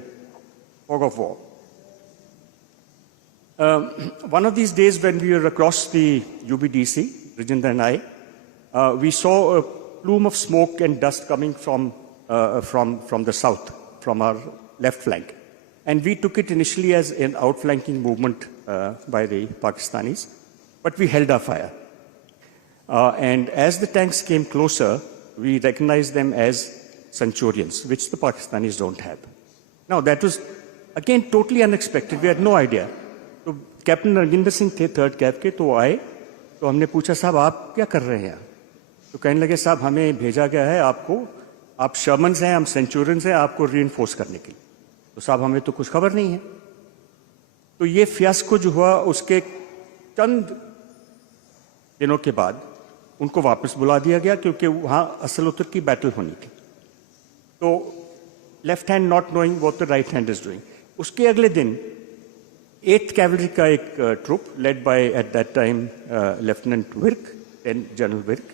fog of war. One of these days when we were across the UBDC, Rajendra and I, we saw a plume of smoke and dust coming from the south, from our left flank. And we took it initially as an outflanking movement by the Pakistanis, but we held our fire. And as the tanks came closer, we recognized them as Centurions, which the Pakistanis don't have. Now, that was, again, totally unexpected. We had no idea. So, Captain Rajinder Singh थे third cab के, तो आए, तो हमने पूछा साहब आप क्या कर रहे हैं? तो कहने लगे साहब हमें भेजा गया है आपको, आप शर्मन्स हैं, हम सेंचुरियंस हैं, आपको रीइंफोर्स करने के लिए। तो साहब हमें तो कुछ खबर नहीं है। तो ये फियास्को जो हुआ उसके चंद दिनों के बाद उनको वापस बुला दिया गया, क्योंकि वहां असल उत्तर की बैटल होनी थी। तो left hand not knowing what the right hand is doing. उसके अगले दिन 8th कैवलरी का एक troop led by at that time lieutenant Virk, general Virk,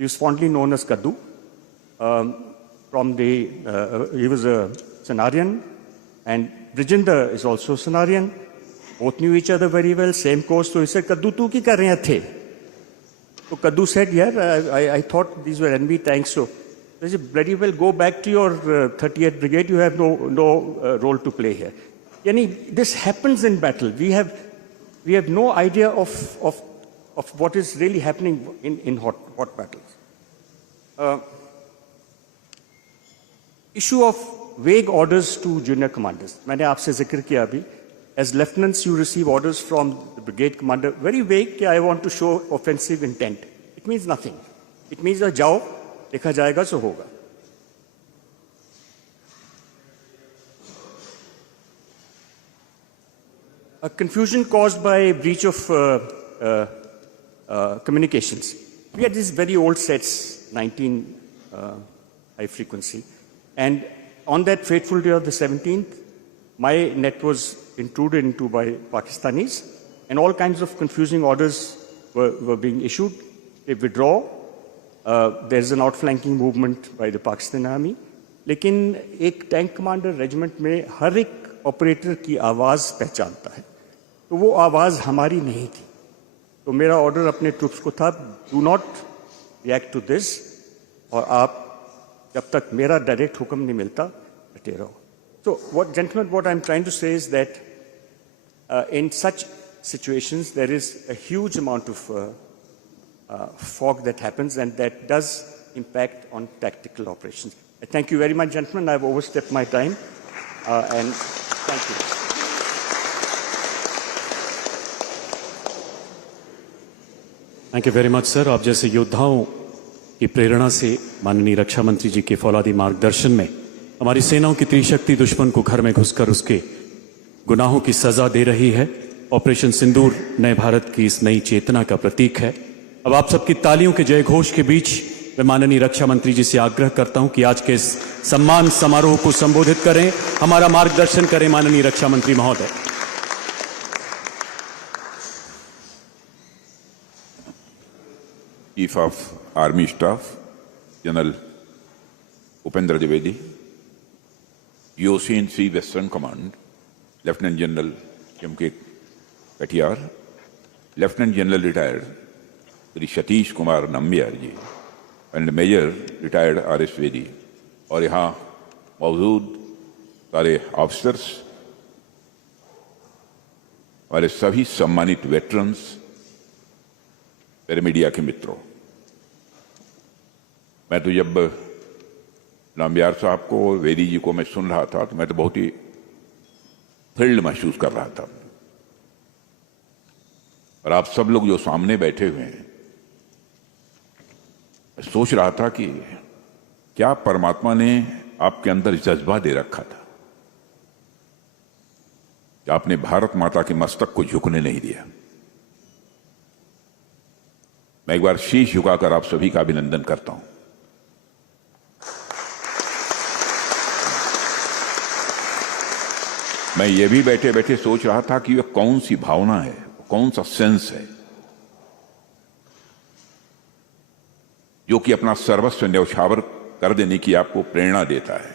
he was fondly known as Kaddu, from the he was a Sanarian, and Brijinder is also Sanarian. Both knew each other very well, same course. So he said, "Kaddu, tu ki kar rahe the?" So Kaddu said, "Yeah, I thought these were enemy tanks." So they said, "Bloody well, go back to your 38th Brigade. You have no role to play here." Yani, this happens in battle. We have no idea of what is really happening in hot battles. Issue of vague orders to junior commanders. मैंने आपसे जिक्र किया अभी. As lieutenants, you receive orders from the brigade commander, very vague, कि I want to show offensive intent. It means nothing. It means जाओ, देखा जाएगा सो होगा. A confusion caused by breach of communications. We had these very old sets, 19 high frequency. And on that fateful day of the 17th, my net was intruded into by Pakistanis, and all kinds of confusing orders were being issued. They withdraw. There's an outflanking movement by the Pakistan Army. लेकिन एक tank commander regiment में हर एक operator की आवाज़ पहचानता है, तो वो आवाज़ हमारी नहीं थी। तो मेरा ऑर्डर अपने ट्रूप्स को था, do not react to this, और आप जब तक मेरा डायरेक्ट हुक्म नहीं मिलता डटे रहो। So, what I'm trying to say is that in such situations there is a huge amount of fog that happens, and that does impact on tactical operations. I thank you very much, gentlemen. I've overstepped my time, and thank you. Thank you very much sir. आप जैसे योद्धाओं की प्रेरणा से माननीय रक्षा मंत्री जी के फौलादी मार्गदर्शन में हमारी सेनाओं की त्रिशक्ति दुश्मन को घर में घुसकर उसके गुनाहों की सजा दे रही है। ऑपरेशन सिंदूर नए भारत की इस नई चेतना का प्रतीक है। अब आप सबकी तालियों के जय घोष के बीच मैं माननीय रक्षा मंत्री जी से आग्रह करता हूं कि आज के इस सम्मान समारोह को संबोधित करें, हमारा मार्गदर्शन करें। माननीय रक्षा मंत्री महोदय। Chief of Army Staff, General Upendra Dwivedi, UOC-in-Chief Western Command, Lieutenant General M.K. Katiyar, Lieutenant General Retired Sri Satish Kumar Nambiar ji, and Major Retired R.S. Vedi, और यहाँ मौजूद सारे ऑफिसर्स, हमारे सभी सम्मानित वेटरन्स, मेरे मीडिया के मित्रों, मैं तो जब नाम्बियार साहब को और वेदी जी को मैं सुन रहा था तो मैं तो बहुत ही थ्रिल्ड महसूस कर रहा था। और आप सब लोग जो सामने बैठे हुए हैं, मैं सोच रहा था कि क्या परमात्मा ने आपके अंदर जज्बा दे रखा था कि आपने भारत माता के मस्तक को झुकने नहीं दिया। मैं एक बार शीश झुकाकर आप सभी का अभिनंदन करता हूं। मैं ये भी बैठे बैठे सोच रहा था कि यह कौन सी भावना है, कौन सा सेंस है जो कि अपना सर्वस्व न्यौछावर कर देने की आपको प्रेरणा देता है,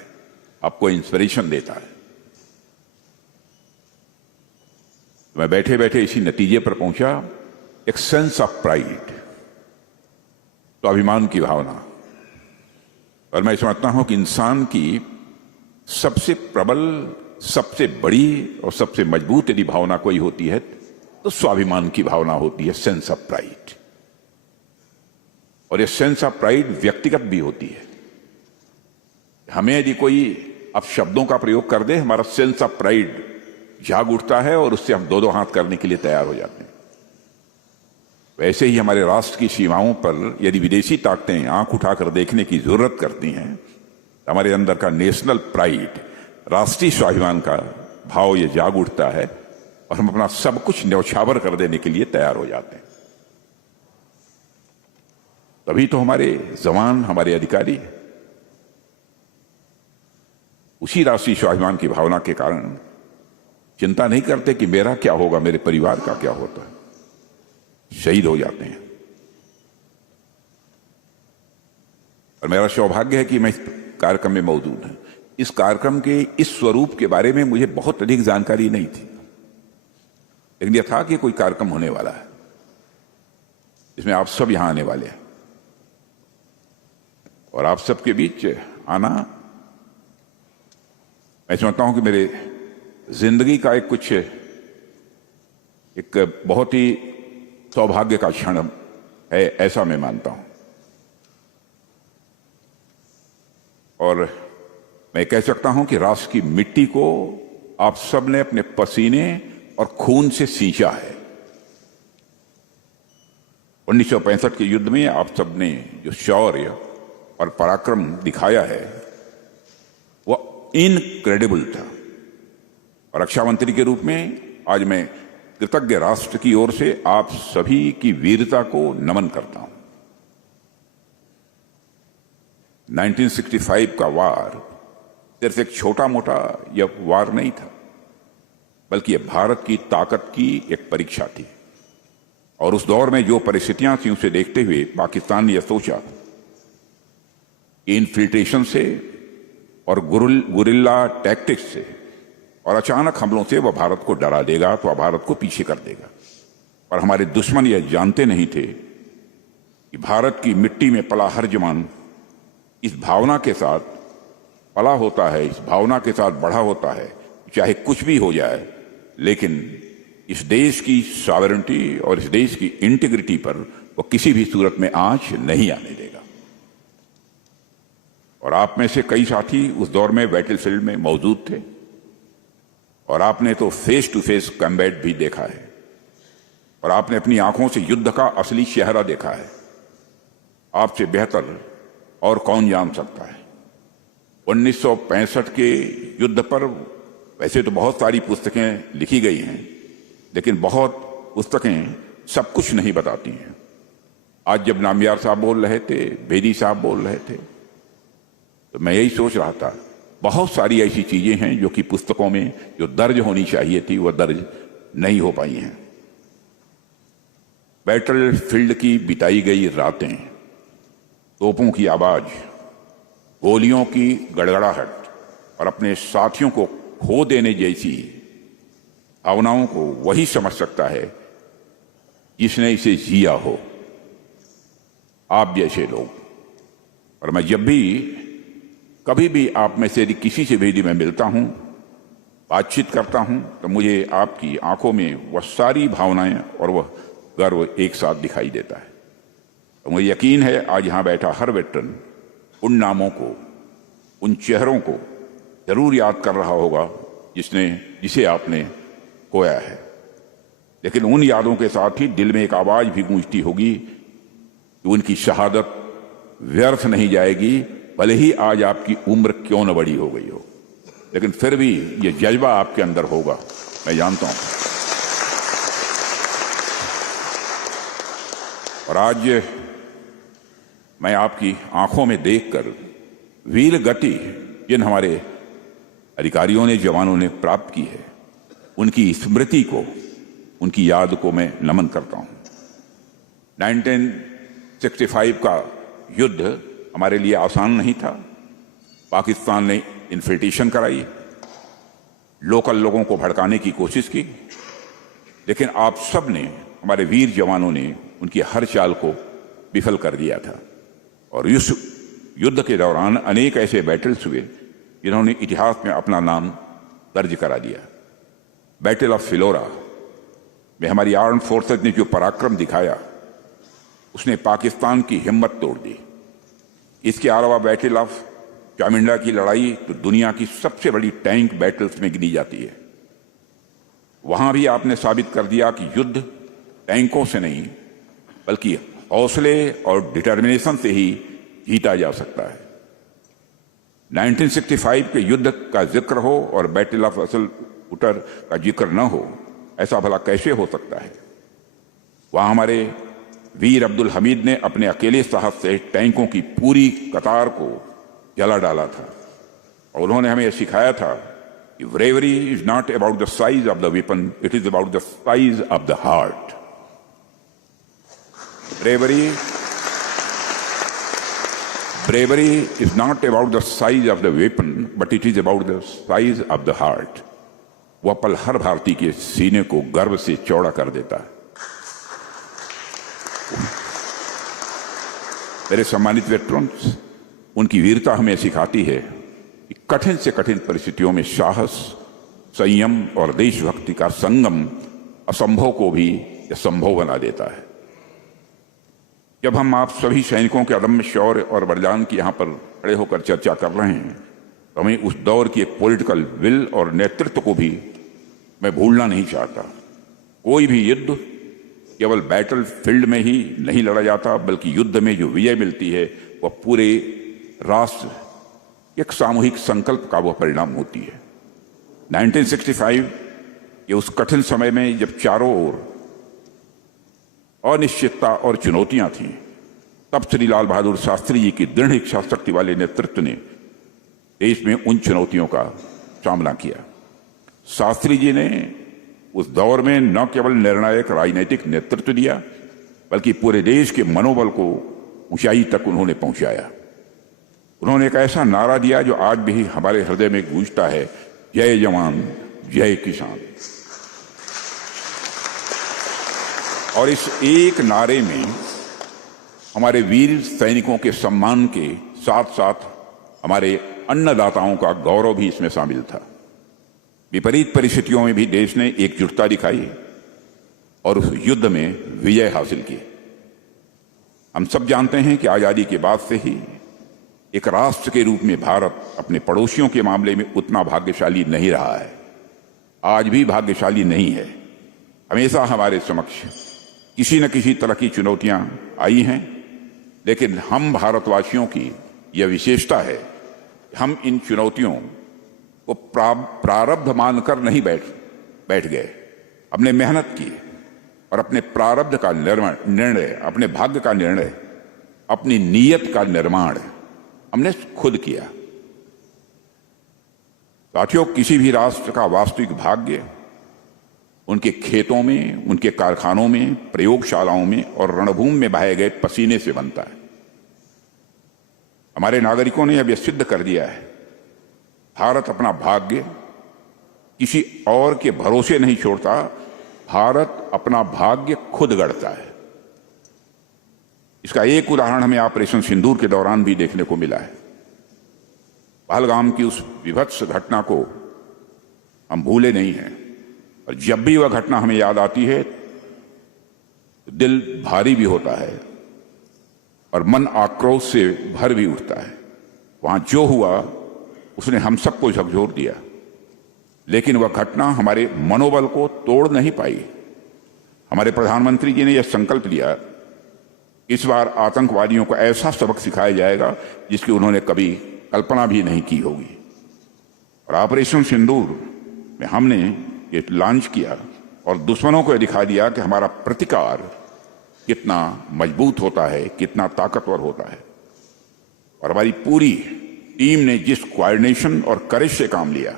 आपको इंस्पिरेशन देता है। मैं बैठे बैठे इसी नतीजे पर पहुंचा, एक सेंस ऑफ प्राइड, स्वाभिमान की भावना। और मैं समझता हूं कि इंसान की सबसे प्रबल, सबसे बड़ी और सबसे मजबूत यदि भावना कोई होती है तो स्वाभिमान की भावना होती है, सेंस ऑफ प्राइड। और ये सेंस ऑफ प्राइड व्यक्तिगत भी होती है। हमें यदि कोई अब शब्दों का प्रयोग कर दे, हमारा सेंस ऑफ प्राइड जाग उठता है और उससे हम दो दो हाथ करने के लिए तैयार हो जाते हैं। वैसे ही हमारे राष्ट्र की सीमाओं पर यदि विदेशी ताकतें आंख उठाकर देखने की जरूरत करती हैं, तो हमारे अंदर का नेशनल प्राइड, राष्ट्रीय स्वाभिमान का भाव ये जाग उठता है और हम अपना सब कुछ न्यौछावर कर देने के लिए तैयार हो जाते हैं। तभी तो हमारे जवान, हमारे अधिकारी उसी राष्ट्रीय स्वाभिमान की भावना के कारण चिंता नहीं करते कि मेरा क्या होगा, मेरे परिवार का क्या होता है, शहीद हो जाते हैं। और मेरा सौभाग्य है कि मैं इस कार्यक्रम में मौजूद हूं। इस कार्यक्रम के इस स्वरूप के बारे में मुझे बहुत अधिक जानकारी नहीं थी, लेकिन यह था कि कोई कार्यक्रम होने वाला है जिसमें आप सब यहां आने वाले हैं और आप सबके बीच आना, मैं समझता हूं कि मेरे जिंदगी का एक बहुत ही सौभाग्य का क्षण है, ऐसा मैं मानता हूं। और मैं कह सकता हूं कि राष्ट्र की मिट्टी को आप सब ने अपने पसीने और खून से सींचा है। 1965 के युद्ध में आप सब ने जो शौर्य और पराक्रम दिखाया है वह इनक्रेडिबल था। और रक्षा मंत्री के रूप में आज मैं कृतज्ञ राष्ट्र की ओर से आप सभी की वीरता को नमन करता हूं। 1965 का वार सिर्फ एक छोटा मोटा यह वार नहीं था, बल्कि यह भारत की ताकत की एक परीक्षा थी। और उस दौर में जो परिस्थितियां थी उसे देखते हुए पाकिस्तान ने यह सोचा कि इन्फिल्ट्रेशन से और गुरिल्ला टैक्टिक्स से और अचानक हमलों से वह भारत को डरा देगा, तो वह भारत को पीछे कर देगा। और हमारे दुश्मन यह जानते नहीं थे कि भारत की मिट्टी में पला हर जवान इस भावना के साथ पला होता है, इस भावना के साथ बढ़ा होता है, चाहे कुछ भी हो जाए, लेकिन इस देश की सॉवरेनिटी और इस देश की इंटीग्रिटी पर वो किसी भी सूरत में आंच नहीं आने देगा। और आप में से कई साथी उस दौर में बैटलफील्ड में मौजूद थे और आपने तो फेस टू फेस कॉम्बैट भी देखा है और आपने अपनी आंखों से युद्ध का असली चेहरा देखा है। आपसे बेहतर और कौन जान सकता है। 1965 के युद्ध पर वैसे तो बहुत सारी पुस्तकें लिखी गई हैं, लेकिन बहुत पुस्तकें सब कुछ नहीं बताती हैं। आज जब नामियार साहब बोल रहे थे, बेदी साहब बोल रहे थे, तो मैं यही सोच रहा था बहुत सारी ऐसी चीजें हैं जो कि पुस्तकों में जो दर्ज होनी चाहिए थी वह दर्ज नहीं हो पाई हैं। बैटल फील्ड की बिताई गई रातें, तोपों की आवाज, गोलियों की गड़गड़ाहट और अपने साथियों को खो देने जैसी भावनाओं को वही समझ सकता है जिसने इसे जिया हो, आप जैसे लोग। और मैं जब भी कभी भी आप में से किसी से भी मैं मिलता हूं, बातचीत करता हूं, तो मुझे आपकी आंखों में वह सारी भावनाएं और वह गर्व एक साथ दिखाई देता है। तो मुझे यकीन है आज यहां बैठा हर वेटरन उन नामों को, उन चेहरों को जरूर याद कर रहा होगा जिसे आपने खोया है। लेकिन उन यादों के साथ ही दिल में एक आवाज भी गूंजती होगी कि उनकी शहादत व्यर्थ नहीं जाएगी, भले ही आज आपकी उम्र क्यों न बड़ी हो गई हो, लेकिन फिर भी यह जज्बा आपके अंदर होगा, मैं जानता हूं। और आज मैं आपकी आंखों में देखकर वीर गति जिन हमारे अधिकारियों ने, जवानों ने प्राप्त की है, उनकी स्मृति को, उनकी याद को मैं नमन करता हूं। 1965 का युद्ध हमारे लिए आसान नहीं था। पाकिस्तान ने इन्फिल्ट्रेशन कराई, लोकल लोगों को भड़काने की कोशिश की, लेकिन आप सब ने, हमारे वीर जवानों ने उनकी हर चाल को विफल कर दिया था। और इस युद्ध के दौरान अनेक ऐसे बैटल्स हुए जिन्होंने इतिहास में अपना नाम दर्ज करा दिया। बैटल ऑफ फिलोरा में हमारी आर्म्ड फोर्सेज ने जो पराक्रम दिखाया उसने पाकिस्तान की हिम्मत तोड़ दी। इसके अलावा बैटल ऑफ चामिंडा की लड़ाई तो दुनिया की सबसे बड़ी टैंक बैटल्स में गिनी जाती है। वहां भी आपने साबित कर दिया कि युद्ध टैंकों से नहीं बल्कि हौसले और डिटर्मिनेशन से ही जीता जा सकता है। 1965 के युद्ध का जिक्र हो और बैटल ऑफ असल उटर का जिक्र न हो, ऐसा भला कैसे हो सकता है। वहां हमारे वीर अब्दुल हमीद ने अपने अकेले साहस से टैंकों की पूरी कतार को जला डाला था और उन्होंने हमें सिखाया था कि bravery is not about the size of the weapon, it is about the size of the heart. Bravery is not about the size of the weapon, but it is about the size of the heart. वह पल हर भारतीय के सीने को गर्व से चौड़ा कर देता है। मेरे सम्मानित वेटरन्स, उनकी वीरता हमें सिखाती है कि कठिन से कठिन परिस्थितियों में साहस, संयम और देशभक्ति का संगम असंभव को भी संभव बना देता है। जब हम आप सभी सैनिकों के अदम्य शौर्य और बलिदान की यहाँ पर खड़े होकर चर्चा कर रहे हैं, तो हमें उस दौर की एक पॉलिटिकल विल और नेतृत्व को भी मैं भूलना नहीं चाहता। कोई भी युद्ध केवल बैटल फील्ड में ही नहीं लड़ा जाता, बल्कि युद्ध में जो विजय मिलती है वह पूरे राष्ट्र एक सामूहिक संकल्प का वह परिणाम होती है। 1965 के उस कठिन समय में जब चारों ओर अनिश्चितता और चुनौतियां थीं, तब श्री लाल बहादुर शास्त्री जी की दृढ़ इच्छा शक्ति वाले नेतृत्व ने देश में उन चुनौतियों का सामना किया। शास्त्री जी ने उस दौर में न केवल निर्णायक राजनीतिक नेतृत्व दिया, बल्कि पूरे देश के मनोबल को ऊंचाई तक उन्होंने पहुंचाया। उन्होंने एक ऐसा नारा दिया जो आज भी हमारे हृदय में गूंजता है, जय जवान जय किसान। और इस एक नारे में हमारे वीर सैनिकों के सम्मान के साथ साथ हमारे अन्नदाताओं का गौरव भी इसमें शामिल था। विपरीत परिस्थितियों में भी देश ने एकजुटता दिखाई और उस युद्ध में विजय हासिल की। हम सब जानते हैं कि आजादी के बाद से ही एक राष्ट्र के रूप में भारत अपने पड़ोसियों के मामले में उतना भाग्यशाली नहीं रहा है, आज भी भाग्यशाली नहीं है। हमेशा हमारे समक्ष किसी न किसी तरह की चुनौतियां आई हैं, लेकिन हम भारतवासियों की यह विशेषता है कि हम इन चुनौतियों को प्रारब्ध मानकर नहीं बैठ गए। हमने मेहनत की और अपने प्रारब्ध का निर्णय, अपने भाग्य का निर्णय, अपनी नीयत का निर्माण हमने खुद किया। साथियों, किसी भी राष्ट्र का वास्तविक भाग्य उनके खेतों में, उनके कारखानों में, प्रयोगशालाओं में और रणभूमि में बहाए गए पसीने से बनता है। हमारे नागरिकों ने अब यह सिद्ध कर दिया है, भारत अपना भाग्य किसी और के भरोसे नहीं छोड़ता, भारत अपना भाग्य खुद गढ़ता है। इसका एक उदाहरण हमें ऑपरेशन सिंदूर के दौरान भी देखने को मिला है। पहलगाम की उस विभत्स घटना को हम भूले नहीं हैं और जब भी वह घटना हमें याद आती है तो दिल भारी भी होता है और मन आक्रोश से भर भी उठता है। वहां जो हुआ उसने हम सबको झकझोर दिया, लेकिन वह घटना हमारे मनोबल को तोड़ नहीं पाई। हमारे प्रधानमंत्री जी ने यह संकल्प लिया, इस बार आतंकवादियों को ऐसा सबक सिखाया जाएगा जिसकी उन्होंने कभी कल्पना भी नहीं की होगी। और ऑपरेशन सिंदूर में हमने ये लॉन्च किया और दुश्मनों को दिखा दिया कि हमारा प्रतिकार कितना मजबूत होता है, कितना ताकतवर होता है। और हमारी पूरी टीम ने जिस कोऑर्डिनेशन और करेज से काम लिया,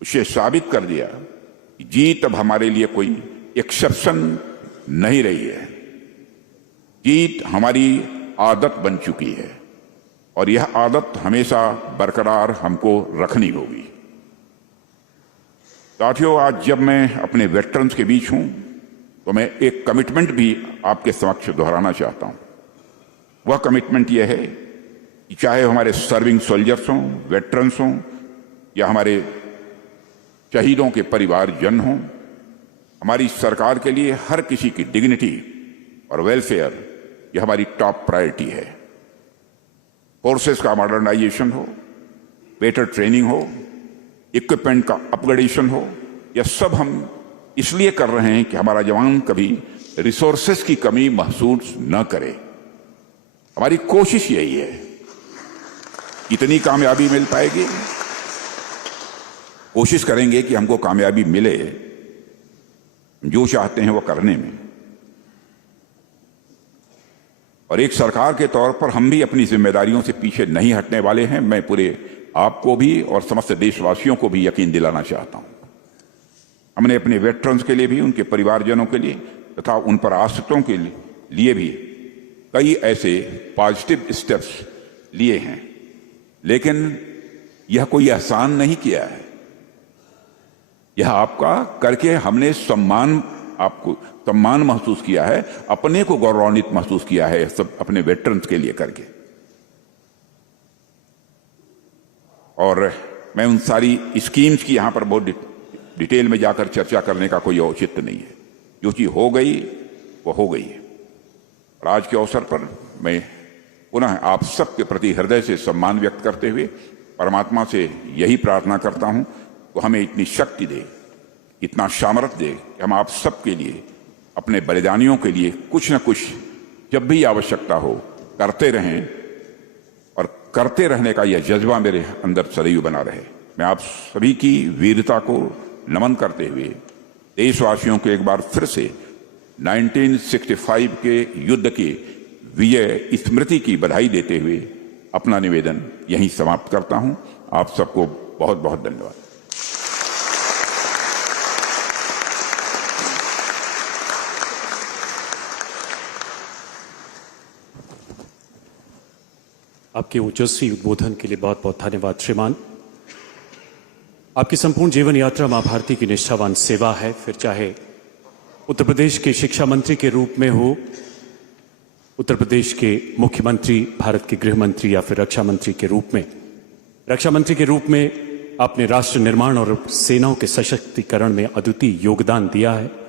उसे साबित कर दिया कि जीत अब हमारे लिए कोई एक्सेप्शन नहीं रही है, जीत हमारी आदत बन चुकी है और यह आदत हमेशा बरकरार हमको रखनी होगी। साथियों, आज जब मैं अपने वेटरन्स के बीच हूं तो मैं एक कमिटमेंट भी आपके समक्ष दोहराना चाहता हूं। वह कमिटमेंट यह है कि चाहे हमारे सर्विंग सोल्जर्स हों, वेटरन्स हों या हमारे शहीदों के परिवारजन हों, हमारी सरकार के लिए हर किसी की डिग्निटी और वेलफेयर यह हमारी टॉप प्रायोरिटी है। फोर्सेस का मॉडर्नाइजेशन हो, बेटर ट्रेनिंग हो, इक्विपमेंट का अपग्रेडेशन हो, यह सब हम इसलिए कर रहे हैं कि हमारा जवान कभी रिसोर्सेस की कमी महसूस न करे। हमारी कोशिश यही है। कितनी कामयाबी मिल पाएगी? कोशिश करेंगे कि हमको कामयाबी मिले, जो चाहते हैं वो करने में। और एक सरकार के तौर पर हम भी अपनी जिम्मेदारियों से पीछे नहीं हटने वाले हैं। मैं पूरे आपको भी और समस्त देशवासियों को भी यकीन दिलाना चाहता हूं। हमने अपने वेटरन्स के लिए भी, उनके परिवारजनों के लिए तथा उन पर आश्रितों के लिए भी कई ऐसे पॉजिटिव स्टेप्स लिए हैं, लेकिन यह कोई आसान नहीं किया है। यह आपका करके हमने आपको सम्मान महसूस किया है, अपने को गौरवान्वित महसूस किया है, सब अपने वेटरन्स के लिए करके। और मैं उन सारी स्कीम्स की यहां पर बहुत डिटेल में जाकर चर्चा करने का कोई औचित्य नहीं है। जो चीज हो गई वो हो गई है। और आज के अवसर पर मैं पुनः आप सबके प्रति हृदय से सम्मान व्यक्त करते हुए परमात्मा से यही प्रार्थना करता हूं कि हमें इतनी शक्ति दे, इतना सामर्थ्य दे कि हम आप सबके लिए, अपने बलिदानियों के लिए कुछ न कुछ जब भी आवश्यकता हो करते रहें, और करते रहने का यह जज्बा मेरे अंदर सदैव बना रहे। मैं आप सभी की वीरता को नमन करते हुए देशवासियों को एक बार फिर से 1965 के युद्ध की विजय स्मृति की बधाई देते हुए अपना निवेदन यहीं समाप्त करता हूं। आप सबको बहुत बहुत धन्यवाद। आपके ओजस्वी उद्बोधन के लिए बहुत बहुत धन्यवाद श्रीमान। आपकी संपूर्ण जीवन यात्रा मां भारती की निष्ठावान सेवा है, फिर चाहे उत्तर प्रदेश के शिक्षा मंत्री के रूप में हो, उत्तर प्रदेश के मुख्यमंत्री, भारत के गृह मंत्री या फिर रक्षा मंत्री के रूप में। रक्षा मंत्री के रूप में आपने राष्ट्र निर्माण और सेनाओं के सशक्तिकरण में अद्वितीय योगदान दिया है।